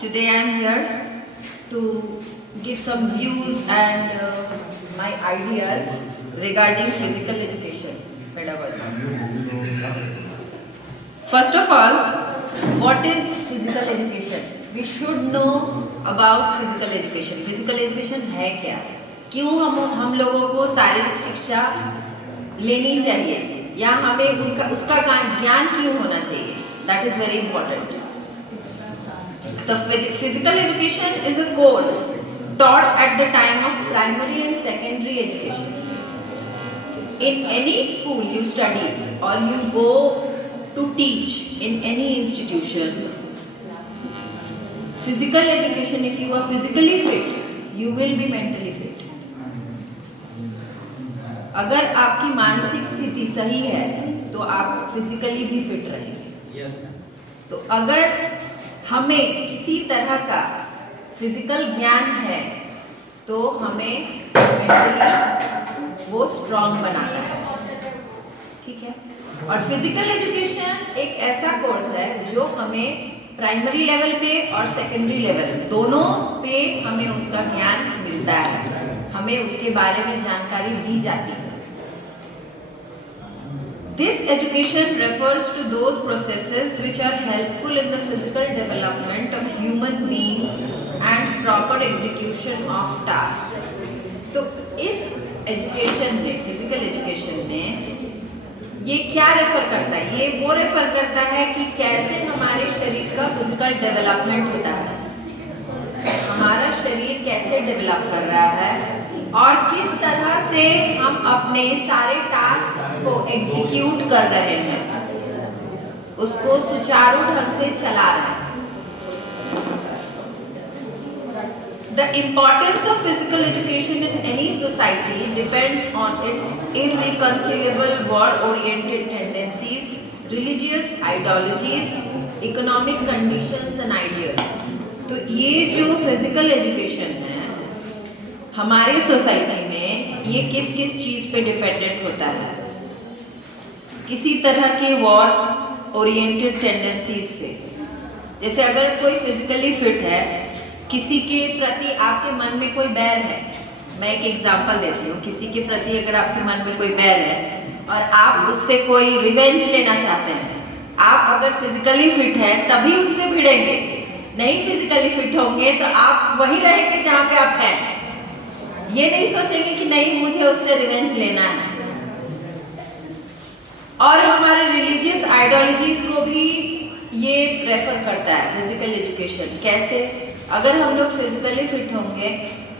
Today I am here to give some views and my ideas regarding physical education pedagogy. First of all, what is physical education? We should know about physical education. Physical education है क्या? क्यों हम लोगों को शारीरिक शिक्षा लेनी चाहिए या हमें उसका ज्ञान क्यों होना चाहिए? That is very important. The physical education is a course taught at the time of primary and secondary education. In any school you study or you go to teach in any institution, physical education, if you are physically fit, you will be mentally fit. अगर आपकी मानसिक स्थिति सही है तो आप physically भी fit रहेंगे. तो अगर हमें किसी तरह का फिजिकल ज्ञान है तो हमें मेंटली वो स्ट्रॉन्ग बनाना है. ठीक है. और फिजिकल एजुकेशन एक ऐसा कोर्स है जो हमें प्राइमरी लेवल पे और सेकेंडरी लेवल दोनों पे हमें उसका ज्ञान मिलता है, हमें उसके बारे में जानकारी दी जाती है. This education refers to those processes which are helpful in the physical development of human beings and proper execution of tasks. तो इस एजुकेशन में, फिजिकल एजुकेशन में ये क्या रेफर करता है? ये वो रेफर करता है कि कैसे हमारे शरीर का फिजिकल डेवलपमेंट होता है, हमारा शरीर कैसे डेवलप कर रहा है और किस तरह से हम अपने सारे टास्क को एग्जीक्यूट कर रहे हैं, उसको सुचारू ढंग से चला रहे हैं. The importance of physical education in any society depends on its irreconcilable war-oriented tendencies, religious ideologies, economic conditions and ideals. तो ये जो फिजिकल एजुकेशन है हमारी सोसाइटी में, ये किस किस चीज़ पे डिपेंडेंट होता है? किसी तरह के वॉर ओरिएंटेड टेंडेंसीज पे. जैसे अगर कोई फिजिकली फिट है, किसी के प्रति आपके मन में कोई बैर है, मैं एक एग्जांपल देती हूँ. किसी के प्रति अगर आपके मन में कोई बैर है और आप उससे कोई रिवेंज लेना चाहते हैं, आप अगर फिजिकली फिट है तभी उससे भिड़ेंगे. नहीं फिजिकली फिट होंगे तो आप वहीं रहेंगे जहाँ पे आप हैं. ये नहीं सोचेंगे कि नहीं मुझे उससे रिवेंज लेना है. और हमारे रिलीजियस आइडियोलॉजीज को भी ये रेफर करता है फिजिकल एजुकेशन. कैसे? अगर हम लोग फिजिकली फिट होंगे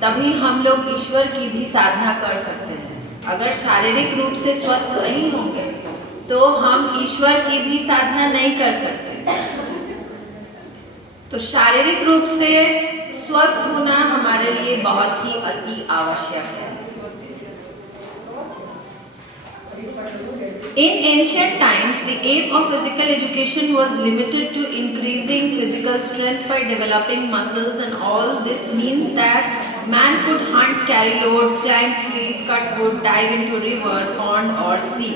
तभी हम लोग ईश्वर की भी साधना कर सकते हैं. अगर शारीरिक रूप से स्वस्थ नहीं होंगे तो हम ईश्वर की भी साधना नहीं कर सकते. तो शारीरिक रूप से स्वस्थ होना हमारे लिए बहुत ही अति आवश्यक है. In ancient times, the aim of physical education was limited to increasing physical strength by developing muscles, and all this means that man could hunt, carry load, climb trees, cut wood, dive into river, pond or sea.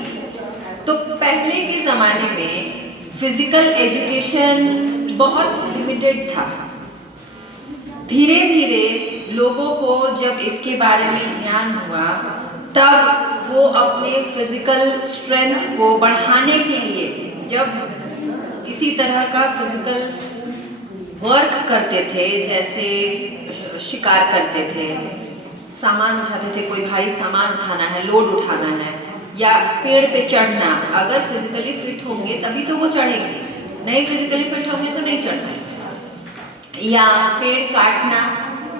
तो पहले के ज़माने में physical education बहुत limited था. धीरे धीरे लोगों को जब इसके बारे में ज्ञान हुआ तब वो अपने फिजिकल स्ट्रेंथ को बढ़ाने के लिए जब किसी तरह का फिजिकल वर्क करते थे, जैसे शिकार करते थे, सामान उठाते थे, कोई भारी सामान उठाना है, लोड उठाना है, या पेड़ पे चढ़ना. अगर फिजिकली फिट होंगे तभी तो वो चढ़ेंगे, नहीं फिजिकली फिट होंगे तो नहीं चढ़ पाएंगे. या पेड़ काटना,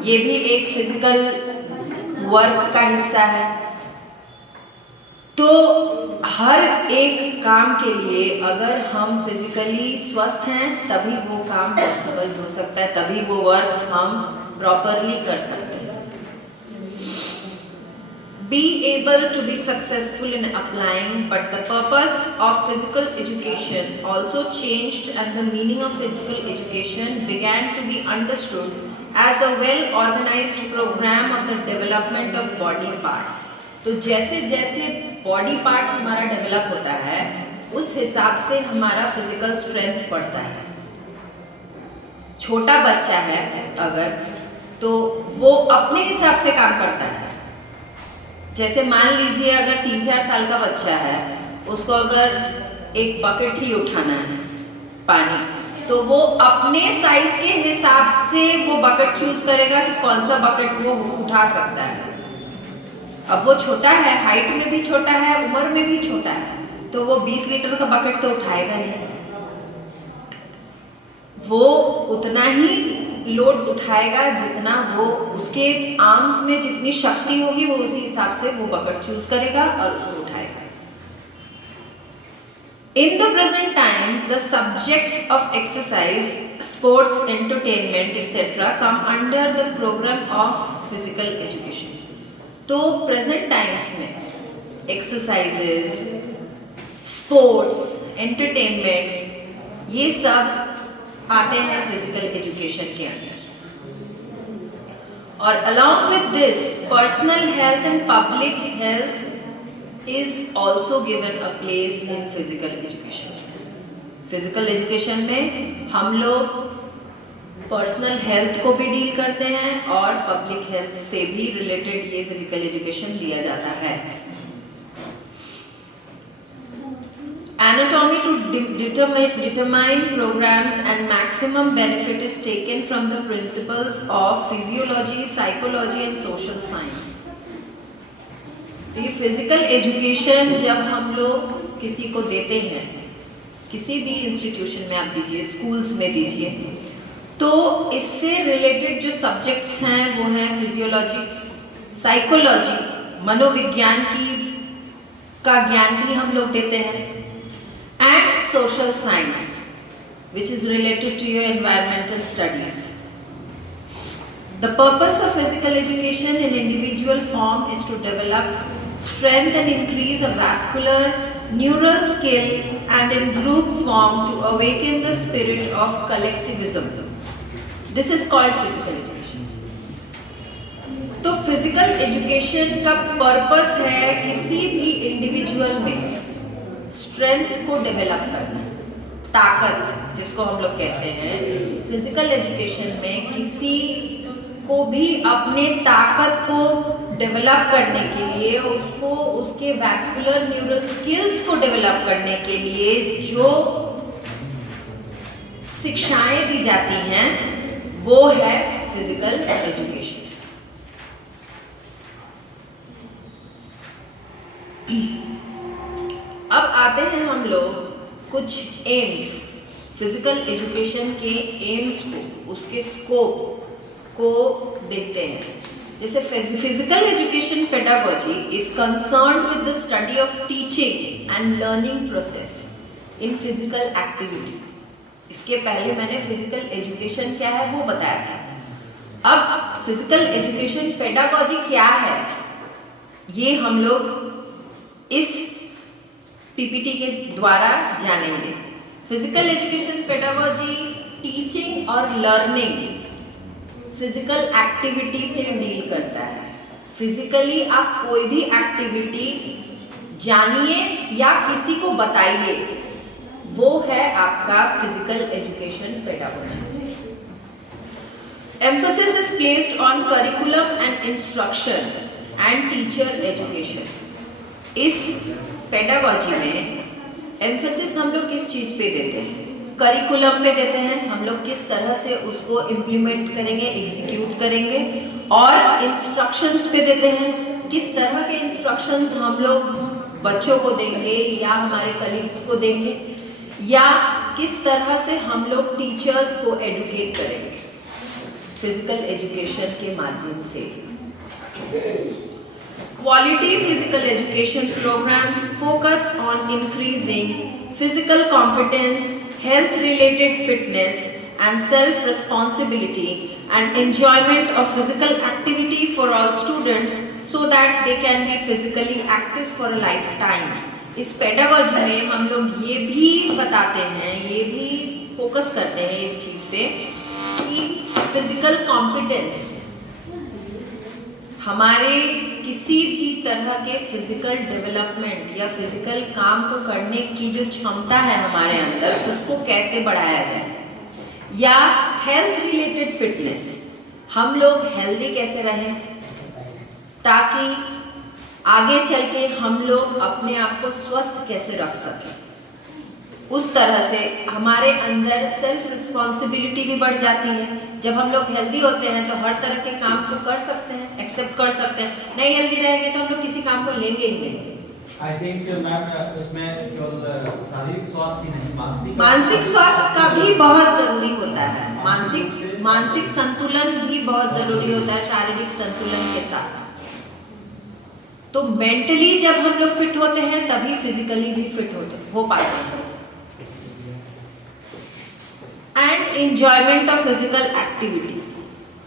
ये भी एक फिजिकल वर्क का हिस्सा है. तो हर एक काम के लिए अगर हम फिजिकली स्वस्थ हैं तभी वो काम पॉसिबल हो सकता है, तभी वो वर्क हम प्रॉपरली कर सकते हैं. Be able to be successful in applying, but the purpose of physical education also changed and the meaning of physical education began to be understood as a well-organized program of the development of body parts. तो जैसे जैसे body parts हमारा develop होता है उस हिसाब से हमारा फिजिकल स्ट्रेंथ बढ़ता है. छोटा बच्चा है अगर, तो वो अपने हिसाब से काम करता है। जैसे मान लीजिए अगर 3-4 साल का बच्चा है, उसको अगर एक बकेट ही उठाना है पानी, तो वो अपने साइज के हिसाब से वो बकेट चूज करेगा कि कौन सा बकेट वो उठा सकता है। अब वो छोटा है, हाइट में भी छोटा है, उम्र में भी छोटा है, तो वो 20 लीटर का बकेट तो उठाएगा नहीं। वो उतना ही लोड उठाएगा जितना वो उसके आर्म्स में जितनी शक्ति होगी, वो उसी हिसाब से वो बकेट चूज करेगा और उसको उठाएगा। In the present times, the subjects of exercise, sports, entertainment, etc. come under the program of physical education. तो present times में exercises, sports, entertainment ये सब आते हैं physical education के अंदर। और along with this, personal health and public health is also given a place in physical education. Physical education में हम लोग पर्सनल हेल्थ को भी डील करते हैं और पब्लिक हेल्थ से भी रिलेटेड ये फिजिकल एजुकेशन दिया जाता है। Anatomy to determine programs and maximum benefit is taken from the principles of physiology, psychology and social science. तो ये फिजिकल एजुकेशन जब हम लोग किसी को देते हैं, किसी भी इंस्टीट्यूशन में आप दीजिए, स्कूल्स में दीजिए, तो इससे रिलेटेड जो सब्जेक्ट्स हैं वो हैं फिजियोलॉजी, साइकोलॉजी, मनोविज्ञान का ज्ञान भी हम लोग देते हैं, and social science which is related to your environmental studies. The purpose of physical education in individual form is to develop strength and increase a vascular neural skill, and in group form to awaken the spirit of collectivism. This is called physical education. तो physical education का purpose है किसी भी individual में strength को develop करना, ताकत जिसको हम लोग कहते हैं। physical education में किसी को भी अपने ताकत को डेवलप करने के लिए, उसको उसके वैस्कुलर न्यूरल स्किल्स को डेवलप करने के लिए जो शिक्षाएं दी जाती हैं वो है फिजिकल एजुकेशन। अब आते हैं हम लोग कुछ एम्स, फिजिकल एजुकेशन के एम्स को, उसके स्कोप को देखते हैं। जैसे physical education pedagogy is concerned with the study of teaching and learning process in physical activity. इसके पहले मैंने फिजिकल एजुकेशन क्या है वो बताया था। अब फिजिकल एजुकेशन पेडागोजी क्या है ये हम लोग इस पीपीटी के द्वारा जानेंगे। फिजिकल एजुकेशन पेडागोजी टीचिंग और लर्निंग फिजिकल एक्टिविटी से डील करता है। फिजिकली आप कोई भी एक्टिविटी जानिए या किसी को बताइए, वो है आपका physical education pedagogy. Emphasis is placed on curriculum and instruction and teacher education. इस पेडागोजी में एम्फेसिस हम लोग किस चीज पे देते हैं? करिकुलम पे देते हैं, हम लोग किस तरह से उसको इम्प्लीमेंट करेंगे, एग्जीक्यूट करेंगे, और इंस्ट्रक्शंस पे देते हैं, किस तरह के इंस्ट्रक्शंस हम लोग बच्चों को देंगे या हमारे कलीग्स को देंगे, या किस तरह से हम लोग टीचर्स को एडुकेट करेंगे फिजिकल एजुकेशन के माध्यम से। Quality physical education programmes focus on increasing physical competence, health related fitness and self responsibility and enjoyment of physical activity for all students so that they can be physically active for a lifetime. इस pedagogy में हम लोग ये भी बताते हैं, ये भी फोकस करते हैं इस चीज पे कि फिजिकल कॉम्पिटेंस, हमारे किसी भी तरह के फिजिकल डेवलपमेंट या फिजिकल काम को करने की जो क्षमता है हमारे अंदर, उसको कैसे बढ़ाया जाए, या हेल्थ रिलेटेड फिटनेस, हम लोग हेल्दी कैसे रहें ताकि आगे चल के हम लोग अपने आप को स्वस्थ कैसे रख सकें। उस तरह से हमारे अंदर सेल्फ रिस्पॉन्सिबिलिटी भी बढ़ जाती है। जब हम लोग हेल्दी होते हैं तो हर तरह के काम को कर सकते हैं, एक्सेप्ट कर सकते हैं। नहीं हेल्दी रहेंगे तो हम लोग किसी काम को लेंगे ही नहीं। आई थिंक मैम इसमें केवल शारीरिक स्वास्थ्य नहीं, मानसिक स्वास्थ्य का भी बहुत जरूरी होता है। मानसिक संतुलन भी बहुत जरूरी होता है शारीरिक संतुलन के साथ। तो मेंटली जब हम लोग फिट होते हैं तभी फिजिकली भी फिट हो पाते हैं। And enjoyment of physical activity,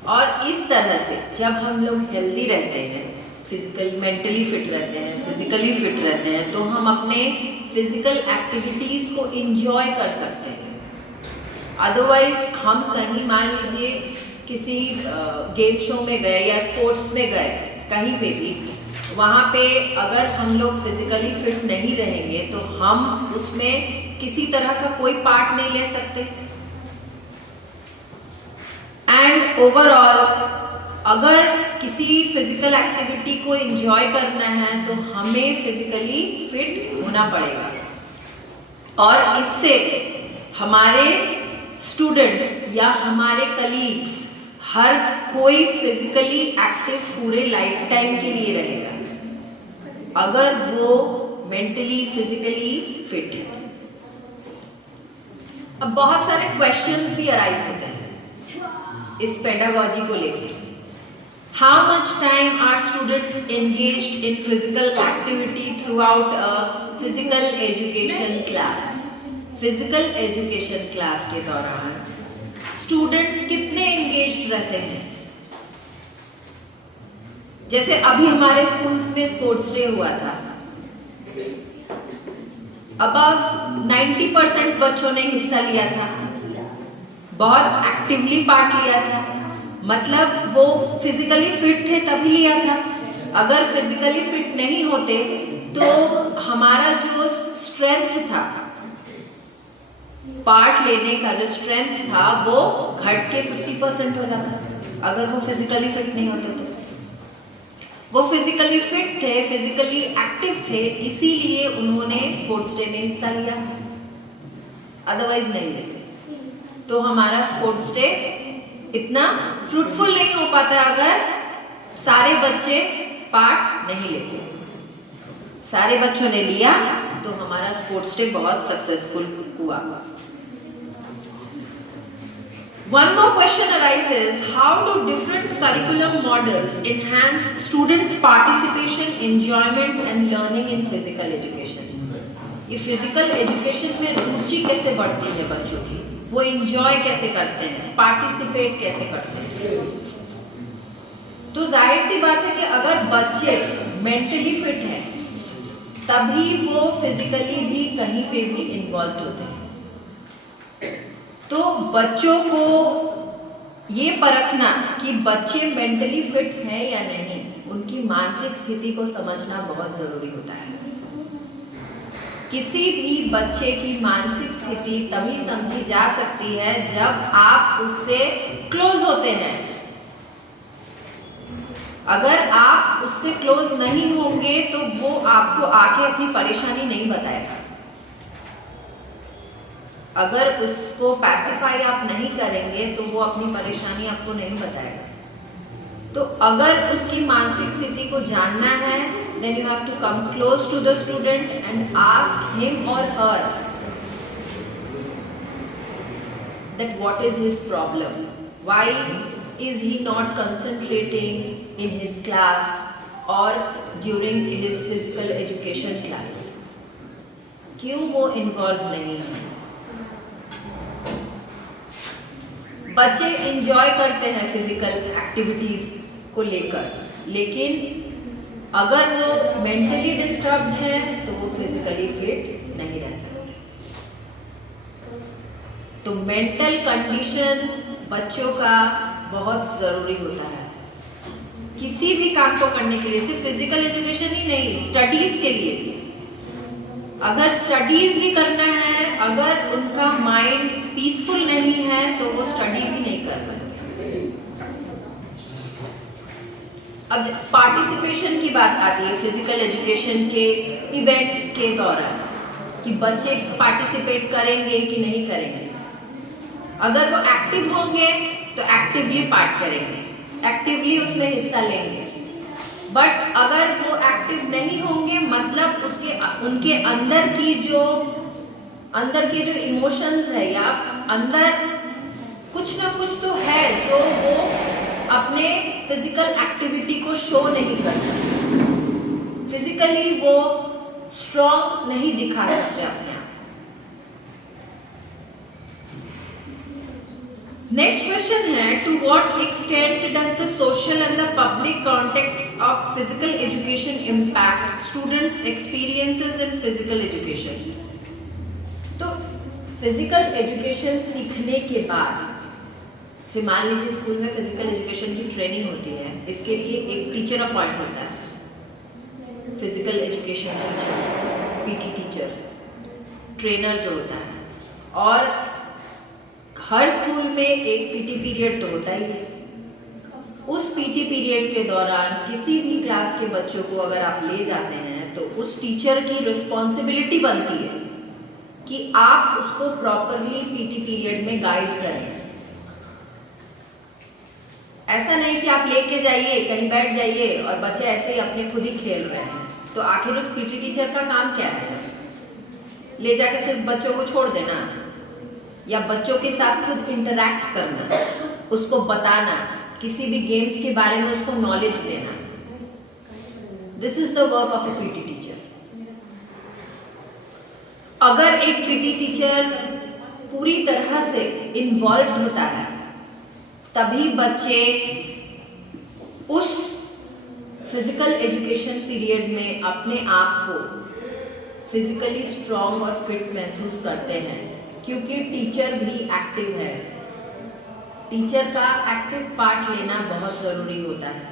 और इस तरह से जब हम लोग हेल्दी रहते हैं, मेंटली फिट रहते हैं, फिजिकली फिट रहते हैं, तो हम अपने फिजिकल एक्टिविटीज को एंजॉय कर सकते हैं। अदरवाइज हम कहीं मान लीजिए किसी गेम शो में गए या स्पोर्ट्स में गए, कहीं पे भी, वहाँ पे अगर हम लोग फिजिकली फिट नहीं रहेंगे तो हम उसमें किसी तरह का कोई पार्ट नहीं ले सकते। एंड ओवरऑल अगर किसी फिजिकल एक्टिविटी को एंजॉय करना है तो हमें फिजिकली फिट होना पड़ेगा, और इससे हमारे स्टूडेंट्स या हमारे कलीग्स हर कोई फिजिकली एक्टिव पूरे लाइफ टाइम के लिए रहेगा अगर वो मेंटली फिजिकली फिट है। अब बहुत सारे क्वेश्चंस भी अराइज होते हैं इस पेडागॉजी को लेकर। How much time are students engaged in physical activity throughout physical education class. Physical education class के दौरान स्टूडेंट्स कितने एंगेज्ड रहते हैं? जैसे अभी हमारे स्कूल्स में स्पोर्ट्स डे हुआ था, अबव 90% बच्चों ने हिस्सा लिया था, बहुत एक्टिवली पार्ट लिया था। मतलब वो फिजिकली फिट थे तभी लिया था। अगर फिजिकली फिट नहीं होते तो हमारा जो स्ट्रेंथ था, पार्ट लेने का जो स्ट्रेंथ था, वो घट के 50% हो जाता अगर वो फिजिकली फिट नहीं होते तो। वो फिजिकली फिट थे, फिजिकली एक्टिव थे, इसीलिए उन्होंने स्पोर्ट्स डे में हिस्सा लिया, अदरवाइज नहीं लेते तो हमारा स्पोर्ट्स डे इतना फ्रूटफुल नहीं हो पाता अगर सारे बच्चे पार्ट नहीं लेते। सारे बच्चों ने लिया तो हमारा स्पोर्ट्स डे बहुत सक्सेसफुल हुआ। One more question arises: how do different curriculum models enhance students' participation, enjoyment and learning in physical education? ये फिजिकल एजुकेशन में रुचि कैसे बढ़ती है बच्चों की, वो एंजॉय कैसे करते हैं, पार्टिसिपेट कैसे करते हैं? तो जाहिर सी बात है कि अगर बच्चे मेंटली फिट हैं तभी वो फिजिकली भी कहीं पे भी इन्वॉल्व होते हैं। तो बच्चों को ये परखना कि बच्चे मेंटली फिट हैं या नहीं, उनकी मानसिक स्थिति को समझना बहुत जरूरी होता है। किसी भी बच्चे की मानसिक स्थिति तभी समझी जा सकती है जब आप उससे क्लोज होते हैं। अगर आप उससे क्लोज नहीं होंगे तो वो आपको आके अपनी परेशानी नहीं बताएगा। अगर उसको पैसिफाई आप नहीं करेंगे तो वो अपनी परेशानी आपको नहीं बताएगा। तो अगर उसकी मानसिक स्थिति को जानना है, then you have to come close to the student and ask him or her that what is his problem, why is he not concentrating in his class or during his physical education class, क्यों वो involve नहीं है। बच्चे enjoy करते हैं physical activities को लेकर, लेकिन अगर वो मेंटली डिस्टर्ब्ड है तो वो फिजिकली फिट नहीं रह सकते। तो मेंटल कंडीशन बच्चों का बहुत जरूरी होता है किसी भी काम को करने के लिए। सिर्फ फिजिकल एजुकेशन ही नहीं, स्टडीज के लिए। अगर स्टडीज भी करना है, अगर उनका माइंड पीसफुल नहीं है तो वो स्टडी भी नहीं कर रहे। अब पार्टिसिपेशन की बात आती है फिजिकल एजुकेशन के इवेंट्स के दौरान कि बच्चे पार्टिसिपेट करेंगे कि नहीं करेंगे। अगर वो एक्टिव होंगे तो एक्टिवली पार्ट करेंगे, एक्टिवली उसमें हिस्सा लेंगे। बट अगर वो एक्टिव नहीं होंगे मतलब उनके अंदर के जो इमोशंस है या अंदर कुछ ना कुछ तो है जो वो अपने फिजिकल एक्टिविटी को शो नहीं करते, फिजिकली वो स्ट्रॉन्ग नहीं दिखा सकते अपने आप। नेक्स्ट क्वेश्चन है, to what extent does the social and the public context of physical education impact students experiences in physical education. तो फिजिकल एजुकेशन सीखने के बाद से मान लीजिए स्कूल में फिजिकल एजुकेशन की ट्रेनिंग होती है, इसके लिए एक टीचर अपॉइंट होता है, physical education teacher, PT teacher, trainer जो होता है, और हर स्कूल में एक पीटी पीरियड तो होता ही है। उस पीटी पीरियड के दौरान किसी भी क्लास के बच्चों को अगर आप ले जाते हैं तो उस टीचर की रिस्पॉन्सिबिलिटी बनती है कि आप उसको प्रॉपरली पीटी पीरियड में गाइड करें। ऐसा नहीं कि आप लेके जाइए कहीं बैठ जाइए और बच्चे ऐसे ही अपने खुद ही खेल रहे हैं, तो आखिर उस पीटी टीचर का काम क्या है? ले जाके सिर्फ बच्चों को छोड़ देना या बच्चों के साथ खुद इंटरैक्ट करना, उसको बताना, किसी भी गेम्स के बारे में उसको नॉलेज देना। This is the work of A PT teacher. अगर एक पीटी टीचर पूरी तरह से इन्वॉल्व होता है तभी बच्चे उस फिजिकल एजुकेशन पीरियड में अपने आप को फिजिकली स्ट्रॉन्ग और फिट महसूस करते हैं, क्योंकि टीचर भी एक्टिव है। टीचर का एक्टिव पार्ट लेना बहुत ज़रूरी होता है,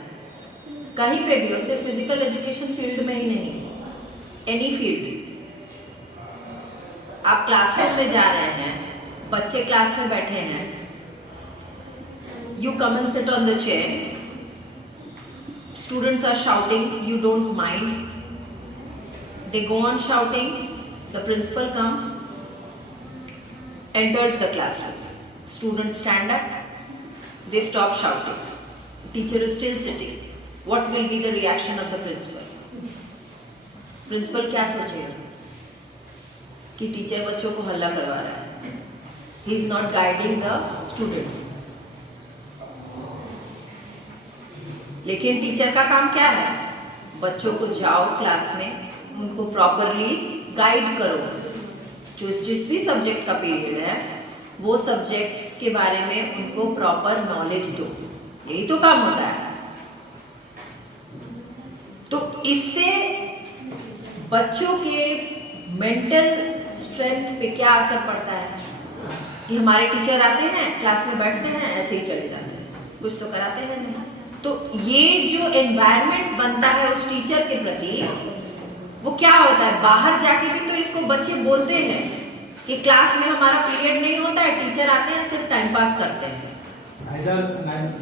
कहीं पे भी हो, सिर्फ फिजिकल एजुकेशन फील्ड में ही नहीं, एनी फील्ड। आप क्लासरूम में जा रहे हैं, बच्चे क्लास में बैठे हैं, you come and sit on the chair, students are shouting, you don't mind, they go on shouting, the principal enters the classroom, students stand up, they stop shouting, teacher is still sitting. What will be the reaction of the principal? Principal क्या सोचेगा कि teacher बच्चों को हल्ला करवा रहा है, he is not guiding the students। लेकिन टीचर का काम क्या है? बच्चों को जाओ क्लास में, उनको प्रॉपरली गाइड करो, जो जिस भी सब्जेक्ट का पीरियड है वो सब्जेक्ट्स के बारे में उनको प्रॉपर नॉलेज दो, यही तो काम होता है। तो इससे बच्चों के मेंटल स्ट्रेंथ पे क्या असर पड़ता है कि हमारे टीचर आते हैं क्लास में बैठते हैं ऐसे ही चले जाते हैं, कुछ तो कराते हैं नहीं। तो ये जो एनवायरनमेंट बनता है उस टीचर के प्रति, वो क्या होता है, बाहर जाके भी तो इसको बच्चे बोलते हैं कि क्लास में हमारा पीरियड नहीं होता है, टीचर आते हैं सिर्फ टाइम पास करते हैं। Either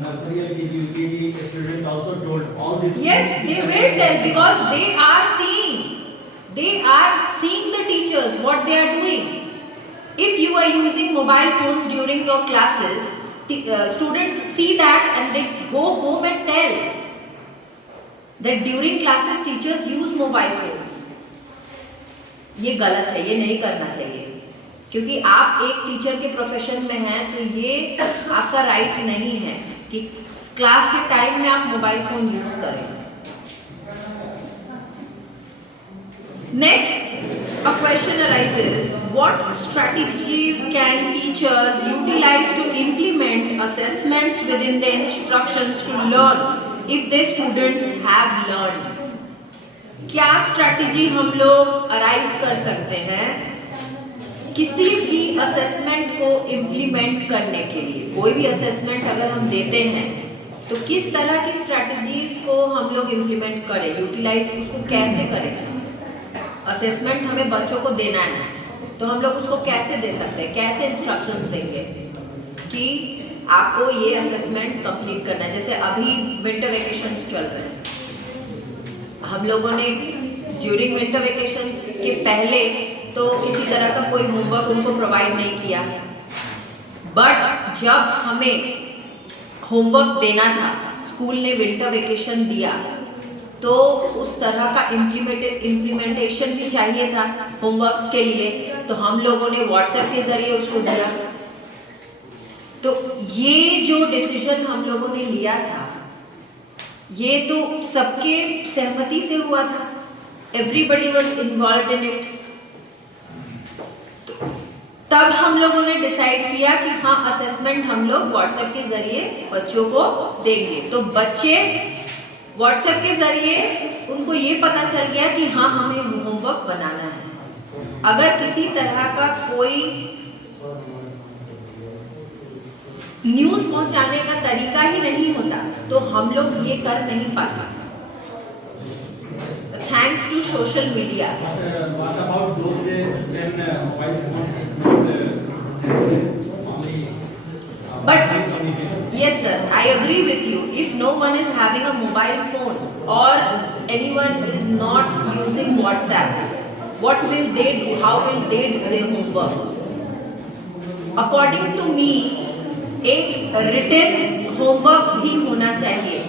nursery or UKG student also told all this. Yes, they will tell because they are seeing the teachers what they are doing. If you are using mobile phones during your classes, students see that and they go home and tell that during classes teachers use mobile phones. ये गलत है, ये नहीं करना चाहिए, क्योंकि आप एक टीचर के प्रोफेशन में हैं तो ये आपका राइट नहीं है कि क्लास के टाइम में आप मोबाइल फोन यूज करें। Next, a question arises, what strategies can teachers utilize to implement assessments within the instructions to learn if their students have learned? क्या स्ट्रैटेजी हम लोग अराइज कर सकते हैं किसी भी असेसमेंट को इम्प्लीमेंट करने के लिए? कोई भी असेसमेंट अगर हम देते हैं तो किस तरह की स्ट्रैटेजीज को हम लोग इम्प्लीमेंट करें, यूटिलाइज उसको कैसे करें? असेसमेंट हमें बच्चों को देना है, तो हम लोग उसको कैसे दे सकते हैं, कैसे इंस्ट्रक्शंस देंगे कि आपको ये असेसमेंट कंप्लीट करना है। जैसे अभी विंटर वेकेशंस चल रहे हैं, हम लोगों ने ड्यूरिंग विंटर वेकेशंस के पहले तो किसी तरह का कोई होमवर्क उनको प्रोवाइड नहीं किया, बट जब हमें होमवर्क देना था, स्कूल ने विंटर वेकेशन दिया, तो उस तरह का इम्प्लीमेंटेशन भी चाहिए था होमवर्क्स के लिए, तो हम लोगों ने व्हाट्सएप के जरिए उसको दिया। तो ये जो डिसीजन हम लोगों ने लिया था, ये तो सबके सहमति से हुआ था, everybody was involve in it. तब हम लोगों ने डिसाइड किया कि हाँ, असेसमेंट हम लोग व्हाट्सएप के जरिए बच्चों को देंगे। तो बच्चे व्हाट्सएप के जरिए उनको ये पता चल गया कि हाँ, हमें होमवर्क बनाना है। अगर किसी तरह का कोई न्यूज़ पहुंचाने का तरीका ही नहीं होता तो हम लोग ये कर नहीं पाते। Thanks to social media. What about those days when mobile phone is not only But communication? yes sir, I agree with you. If no one is having a mobile phone or anyone is not using WhatsApp, what will they do? How will they do their homework? According to me, एक written homework भी होना चाहिए,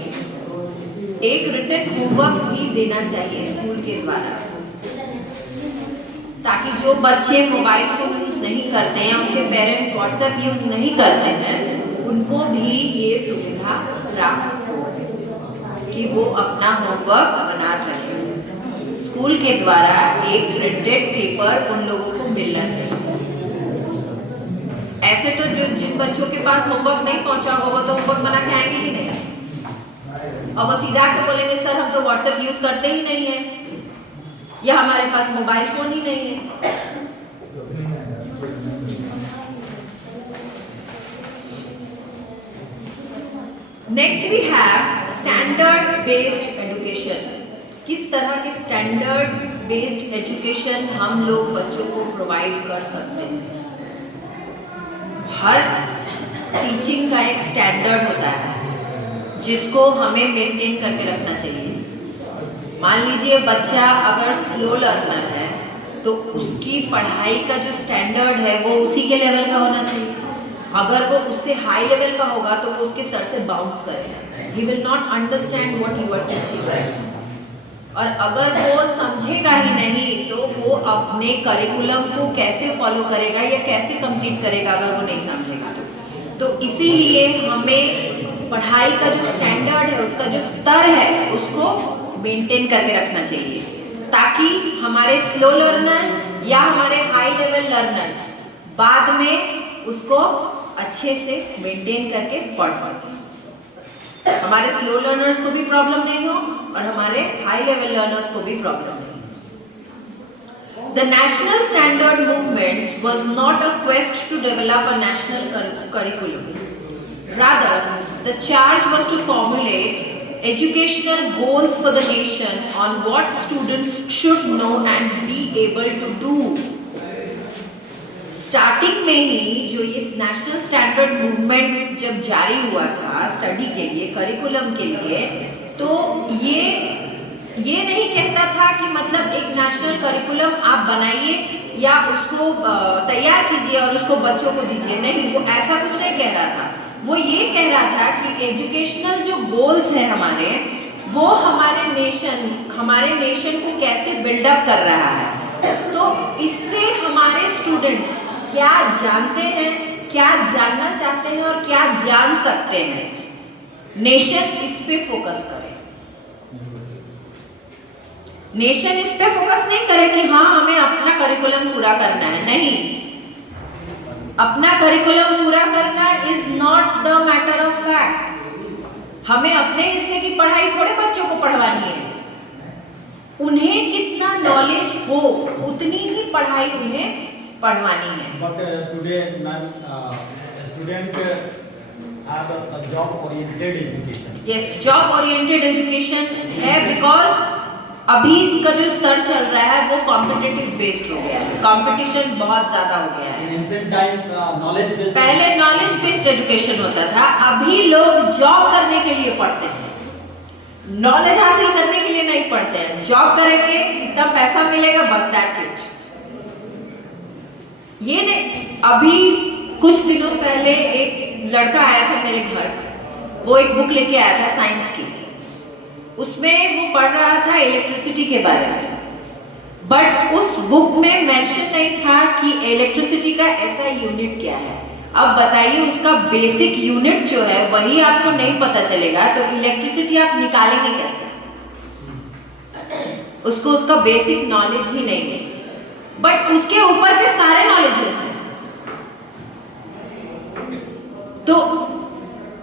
एक written homework भी देना चाहिए school के द्वारा, ताकि जो बच्चे मोबाइल फोन यूज नहीं करते हैं, उनके पेरेंट्स व्हाट्सएप यूज नहीं करते हैं, उनको भी ये सुविधा प्राप्त हो कि वो अपना होमवर्क बना सकें। स्कूल के द्वारा एक प्रिंटेड पेपर उन लोगों को मिलना चाहिए। ऐसे तो जो जिन बच्चों के पास होमवर्क नहीं पहुंचा होगा वो तो होमवर्क बना के आएंगे ही नहीं, और वो सीधा आके बोलेंगे सर हम तो व्हाट्सएप यूज करते ही नहीं है, या हमारे पास मोबाइल फोन ही नहीं है। Next we have standards based education. किस तरह के स्टैंडर्ड बेस्ड एजुकेशन हम लोग बच्चों को प्रोवाइड कर सकते हैं। हर टीचिंग का एक स्टैंडर्ड होता है जिसको हमें मेंटेन करके रखना चाहिए। मान लीजिए बच्चा अगर स्लो लर्नर है तो उसकी पढ़ाई का जो स्टैंडर्ड है वो उसी के लेवल का होना चाहिए। अगर वो उससे हाई लेवल का होगा तो वो उसके सर से बाउंस करेगा, he will not understand what you are teaching. और अगर वो समझेगा ही नहीं तो वो अपने करिकुलम को कैसे फॉलो करेगा या कैसे कंप्लीट करेगा अगर वो नहीं समझेगा तो इसीलिए हमें पढ़ाई का जो स्टैंडर्ड है, उसका जो स्तर है, उसको मेंटेन करके रखना चाहिए, ताकि हमारे स्लो लर्नर्स या हमारे हाई लेवल लर्नर्स बाद में उसको अच्छे से मेंटेन करके पढ़ सकें। हमारे स्लो लर्नर्स को भी प्रॉब्लम नहीं हो और हमारे हाई लेवल लर्नर्स को भी प्रॉब्लम नहीं हो। The national standard movements was not a quest to develop a national curriculum. Rather, the charge was to formulate educational goals for the nation on what students should know and be able to do. Starting में ही जो ये national standard movement जब जारी हुआ था study के लिए, curriculum के लिए, तो ये नहीं कहता था कि मतलब एक नेशनल करिकुलम आप बनाइए या उसको तैयार कीजिए और उसको बच्चों को दीजिए। नहीं, वो ऐसा कुछ नहीं कह रहा था। वो ये कह रहा था कि एजुकेशनल जो गोल्स हैं हमारे, वो हमारे नेशन को कैसे बिल्डअप कर रहा है। तो इससे हमारे स्टूडेंट्स क्या जानते हैं, क्या जानना चाहते हैं और क्या जान सकते हैं, नेशन इस पे फोकस करे। नेशन इस पे फोकस नहीं करे कि हाँ हमें अपना करिकुलम पूरा करना है। नहीं, अपना करिकुलम पूरा करना is not the matter of fact. हमें अपने हिस्से की पढ़ाई थोड़े बच्चों को पढ़वानी है। उन्हें कितना नॉलेज हो उतनी ही पढ़ाई उन्हें पढ़वानी है। But today, ma'am, student have a job oriented education. Yes, job oriented education है because अभी का जो स्तर चल रहा है वो कॉम्पिटिटिव बेस्ड हो गया है, कंपटीशन बहुत ज्यादा हो गया है। In ancient time, knowledge based. पहले नॉलेज बेस्ड एजुकेशन होता था, अभी लोग जॉब करने के लिए पढ़ते हैं, नॉलेज हासिल करने के लिए नहीं पढ़ते हैं। जॉब करेंगे, इतना पैसा मिलेगा, बस दैट्स इट। ये नहीं, अभी कुछ दिनों पहले एक लड़का आया था मेरे घर, वो एक बुक लेके आया था साइंस की, उसमें वो पढ़ रहा था इलेक्ट्रिसिटी के बारे में, बट उस बुक में मेंशन नहीं था कि इलेक्ट्रिसिटी का ऐसा यूनिट क्या है। अब बताइए, उसका बेसिक यूनिट जो है वही आपको नहीं पता चलेगा तो इलेक्ट्रिसिटी आप निकालेंगे कैसे? उसको उसका बेसिक नॉलेज ही नहीं है, बट उसके ऊपर के सारे नॉलेजेस हैं। तो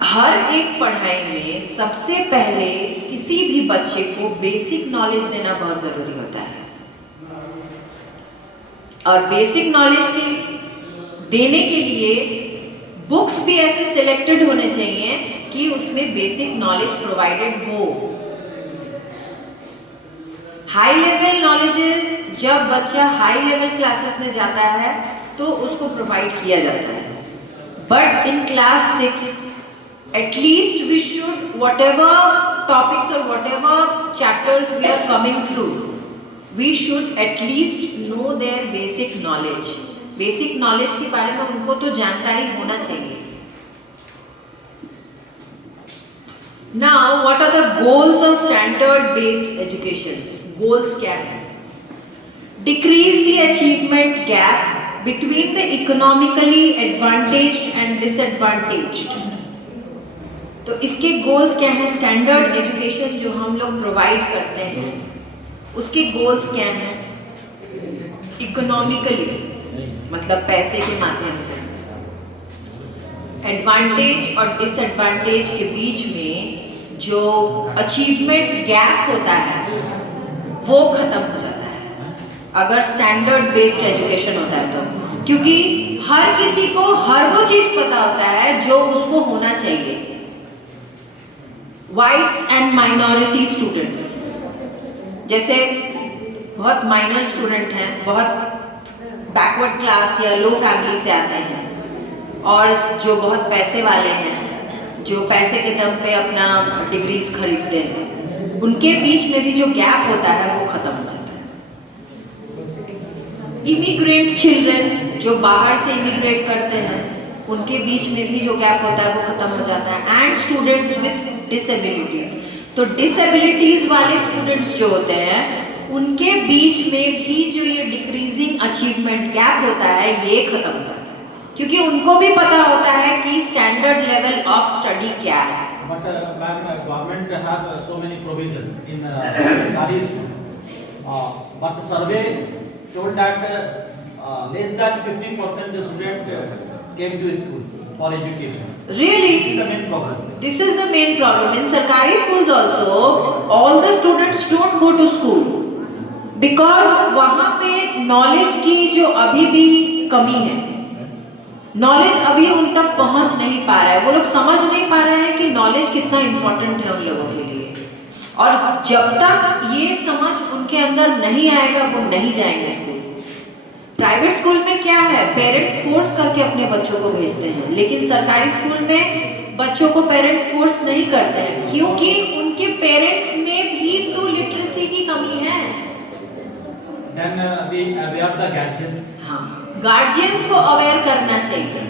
हर एक पढ़ाई में सबसे पहले किसी भी बच्चे को बेसिक नॉलेज देना बहुत जरूरी होता है, और बेसिक नॉलेज के देने के लिए बुक्स भी ऐसे सिलेक्टेड होने चाहिए कि उसमें बेसिक नॉलेज प्रोवाइडेड हो। हाई लेवल नॉलेजेस जब बच्चा हाई लेवल क्लासेस में जाता है तो उसको प्रोवाइड किया जाता है, but in class 6 at least we should, whatever topics or whatever chapters we are coming through, we should at least know their basic knowledge. Basic knowledge के बारे में उनको तो जानकारी होना चाहिए। Now, what are the goals of standard based education? Goals क्या है? Decrease the achievement gap between the economically advantaged and disadvantaged. तो इसके गोल्स क्या हैं? स्टैंडर्ड एजुकेशन जो हम लोग प्रोवाइड करते हैं उसके गोल्स क्या हैं? इकोनॉमिकली मतलब पैसे के माध्यम से, एडवांटेज और डिसएडवांटेज के बीच में जो अचीवमेंट गैप होता है वो खत्म हो जाता है अगर स्टैंडर्ड बेस्ड एजुकेशन होता है तो, क्योंकि हर किसी को हर वो चीज पता होता है जो उसको होना चाहिए। व्हाइट्स एंड माइनॉरिटी स्टूडेंट्स, जैसे बहुत माइनर स्टूडेंट हैं, बहुत बैकवर्ड क्लास या लो फैमिली से आते हैं, और जो बहुत पैसे वाले हैं, जो पैसे के दम पे अपना डिग्रीज खरीदते हैं, उनके बीच में भी जो गैप होता है वो खत्म हो जाता है। इमिग्रेंट चिल्ड्रन जो बाहर से इमिग्रेट करते हैं उनके बीच में भी जो गैप होता है वो खत्म हो जाता है। एंड स्टूडेंट्स विद डिसेबिलिटीज, तो डिसेबिलिटीज वाले स्टूडेंट्स जो होते हैं उनके बीच में भी जो ये डिक्रीजिंग अचीवमेंट गैप होता है ये खत्म हो जाता है, क्योंकि उनको भी पता होता है कि स्टैंडर्ड लेवल ऑफ स्टडी क्या है। But ma'am, government have so many provision in Sarkari school, but survey told that less than 50% the student came to school for education. Really? This is the main problem. This is the main problem. In Sarkari schools also, all the students don't go to school because वहाँ पे knowledge की जो अभी भी कमी है, knowledge अभी उन तक पहुँच नहीं पा रहा है, वो लोग समझ नहीं पा रहे हैं कि knowledge कितना important है उन लोगों के लिए, और जब तक ये समझ उनके अंदर नहीं आएगा वो नहीं जाएंगे स्कूल। प्राइवेट स्कूल में क्या है, पेरेंट्स फोर्स करके अपने बच्चों को भेजते हैं, लेकिन सरकारी स्कूल में बच्चों को पेरेंट्स फोर्स नहीं करते हैं, क्योंकि उनके पेरेंट्स में भी तो लिटरेसी की कमी है। Then we aware the guardian. हाँ, गार्जियंस को अवेयर करना चाहिए।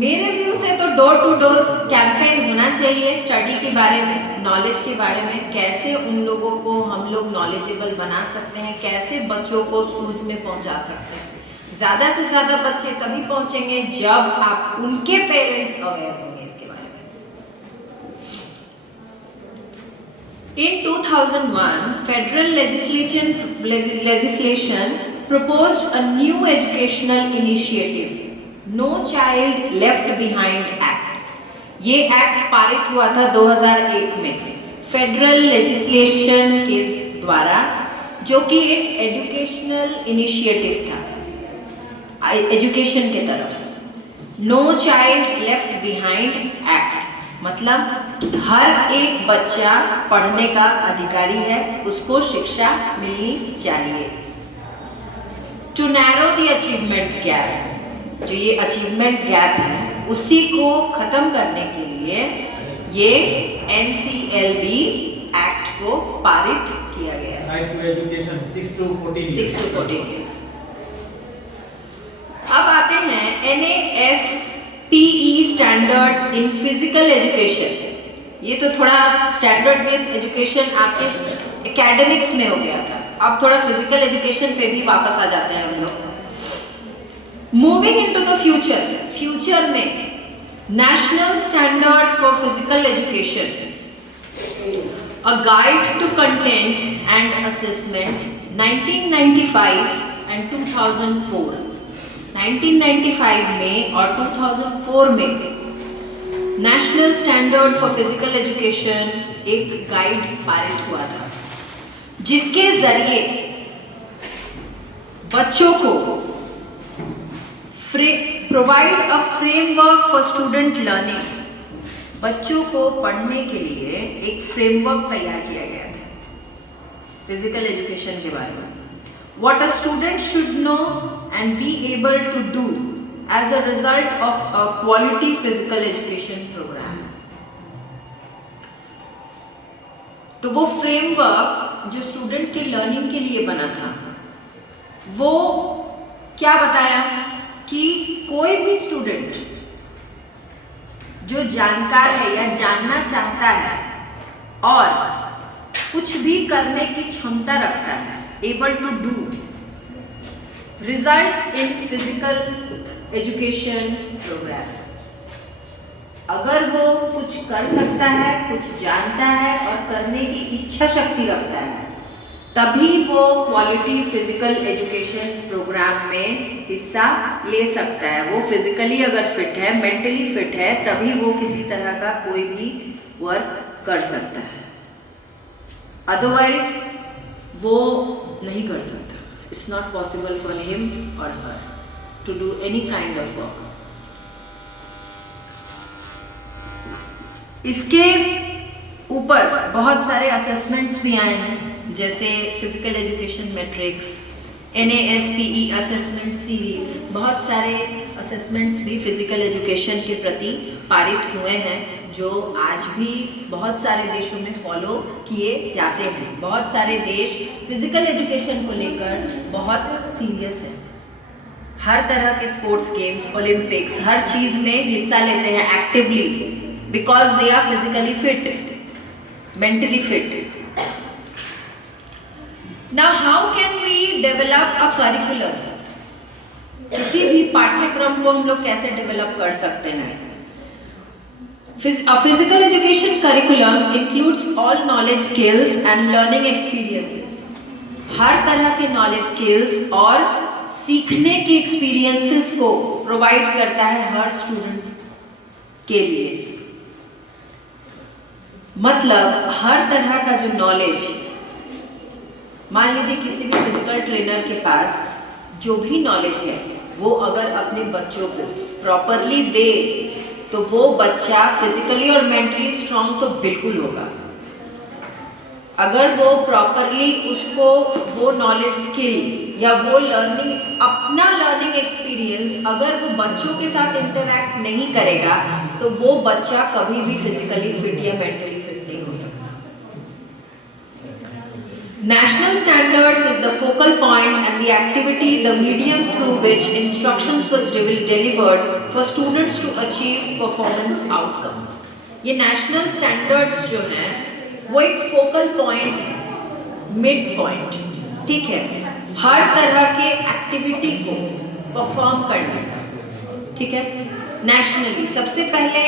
मेरे व्यू से तो डोर टू डोर कैंपेन होना चाहिए स्टडी के बारे में, नॉलेज के बारे में, कैसे उन लोगों को हम लोग नॉलेजेबल बना सकते हैं, कैसे बच्चों को स्कूल्स में पहुंचा सकते हैं। ज़्यादा से ज़्यादा बच्चे तभी पहुंचेंगे जब आप उनके पेरेंट्स अवेयर होंगे इसके बारे में। In 2001, federal legislation proposed a new educational initiative, No Child Left Behind Act. ये एक्ट पारित हुआ था 2001 में फेडरल लेजिस्लेशन के द्वारा, जो कि एक एजुकेशनल इनिशिएटिव था एजुकेशन के तरफ। No child left behind act मतलब हर एक बच्चा पढ़ने का अधिकारी है, उसको शिक्षा मिलनी चाहिए। To narrow the achievement gap, जो ये अचीवमेंट गैप है उसी को खत्म करने के लिए ये NCLB एक्ट को पारित किया गया है। Right to education 6 to 14 years। अब आते हैं NASPE standards in physical education. ये तो थोड़ा स्टैंडर्ड बेस्ड एजुकेशन आपके एकेडमिक्स में हो गया था, अब थोड़ा फिजिकल एजुकेशन पे भी वापस आ जाते हैं हम लोग। Moving into the future, future में national standard for physical education, a guide to content and assessment 1995 and 2004। 1995 में और 2004 में national standard for physical education एक गाइड पारित हुआ था, जिसके जरिए बच्चों को provide a framework for student learning, बच्चों को पढ़ने के लिए एक फ्रेमवर्क तैयार किया गया था फिजिकल एजुकेशन के बारे में। What a student should know and be able to do as a result of a quality physical education program। तो वो फ्रेमवर्क जो स्टूडेंट के लर्निंग के लिए बना था, वो क्या बताया कि कोई भी स्टूडेंट जो जानकार है या जानना चाहता है और कुछ भी करने की क्षमता रखता है, able to do results in physical education program, अगर वो कुछ कर सकता है, कुछ जानता है और करने की इच्छा शक्ति रखता है, तभी वो क्वालिटी फिजिकल एजुकेशन प्रोग्राम में हिस्सा ले सकता है। वो फिजिकली अगर फिट है, मेंटली फिट है, तभी वो किसी तरह का कोई भी वर्क कर सकता है, अदरवाइज वो नहीं कर सकता। It's not possible for him or her to do any kind of work. इसके ऊपर बहुत सारे असेसमेंट्स भी आए हैं, जैसे physical education matrix, NASPE assessment series, बहुत सारे असेसमेंट्स भी फिजिकल एजुकेशन के प्रति पारित हुए हैं, जो आज भी बहुत सारे देशों में फॉलो किए जाते हैं। बहुत सारे देश फिजिकल एजुकेशन को लेकर बहुत सीरियस है। हर तरह के स्पोर्ट्स गेम्स, ओलंपिक्स, हर चीज में हिस्सा लेते हैं actively, because they are physically fit, mentally fit. Now how can we develop a curriculum? किसी भी पाठ्यक्रम को हम लोग कैसे डेवलप कर सकते हैं? A physical education curriculum includes all knowledge, skills and learning experiences. हर तरह के knowledge, skills और सीखने के experiences को provide करता है हर students के लिए। मतलब हर तरह का जो knowledge, मान लीजिए किसी भी फिजिकल ट्रेनर के पास जो भी नॉलेज है, वो अगर अपने बच्चों को प्रॉपरली दे तो वो बच्चा फिजिकली और मेंटली स्ट्रांग तो बिल्कुल होगा। अगर वो प्रॉपरली उसको वो नॉलेज, स्किल या वो लर्निंग, अपना लर्निंग एक्सपीरियंस अगर वो बच्चों के साथ इंटरैक्ट नहीं करेगा तो वो बच्चा कभी भी फिजिकली फिट या मेंटली फिट नहीं हो सकता। National standards is the focal point and the activity, the medium through which instructions was delivered for students to achieve performance outcomes. ये national standards जो हैं, वो एक focal point, mid point, ठीक है, हर तरह के activity को perform करने का, ठीक है, nationally। सबसे पहले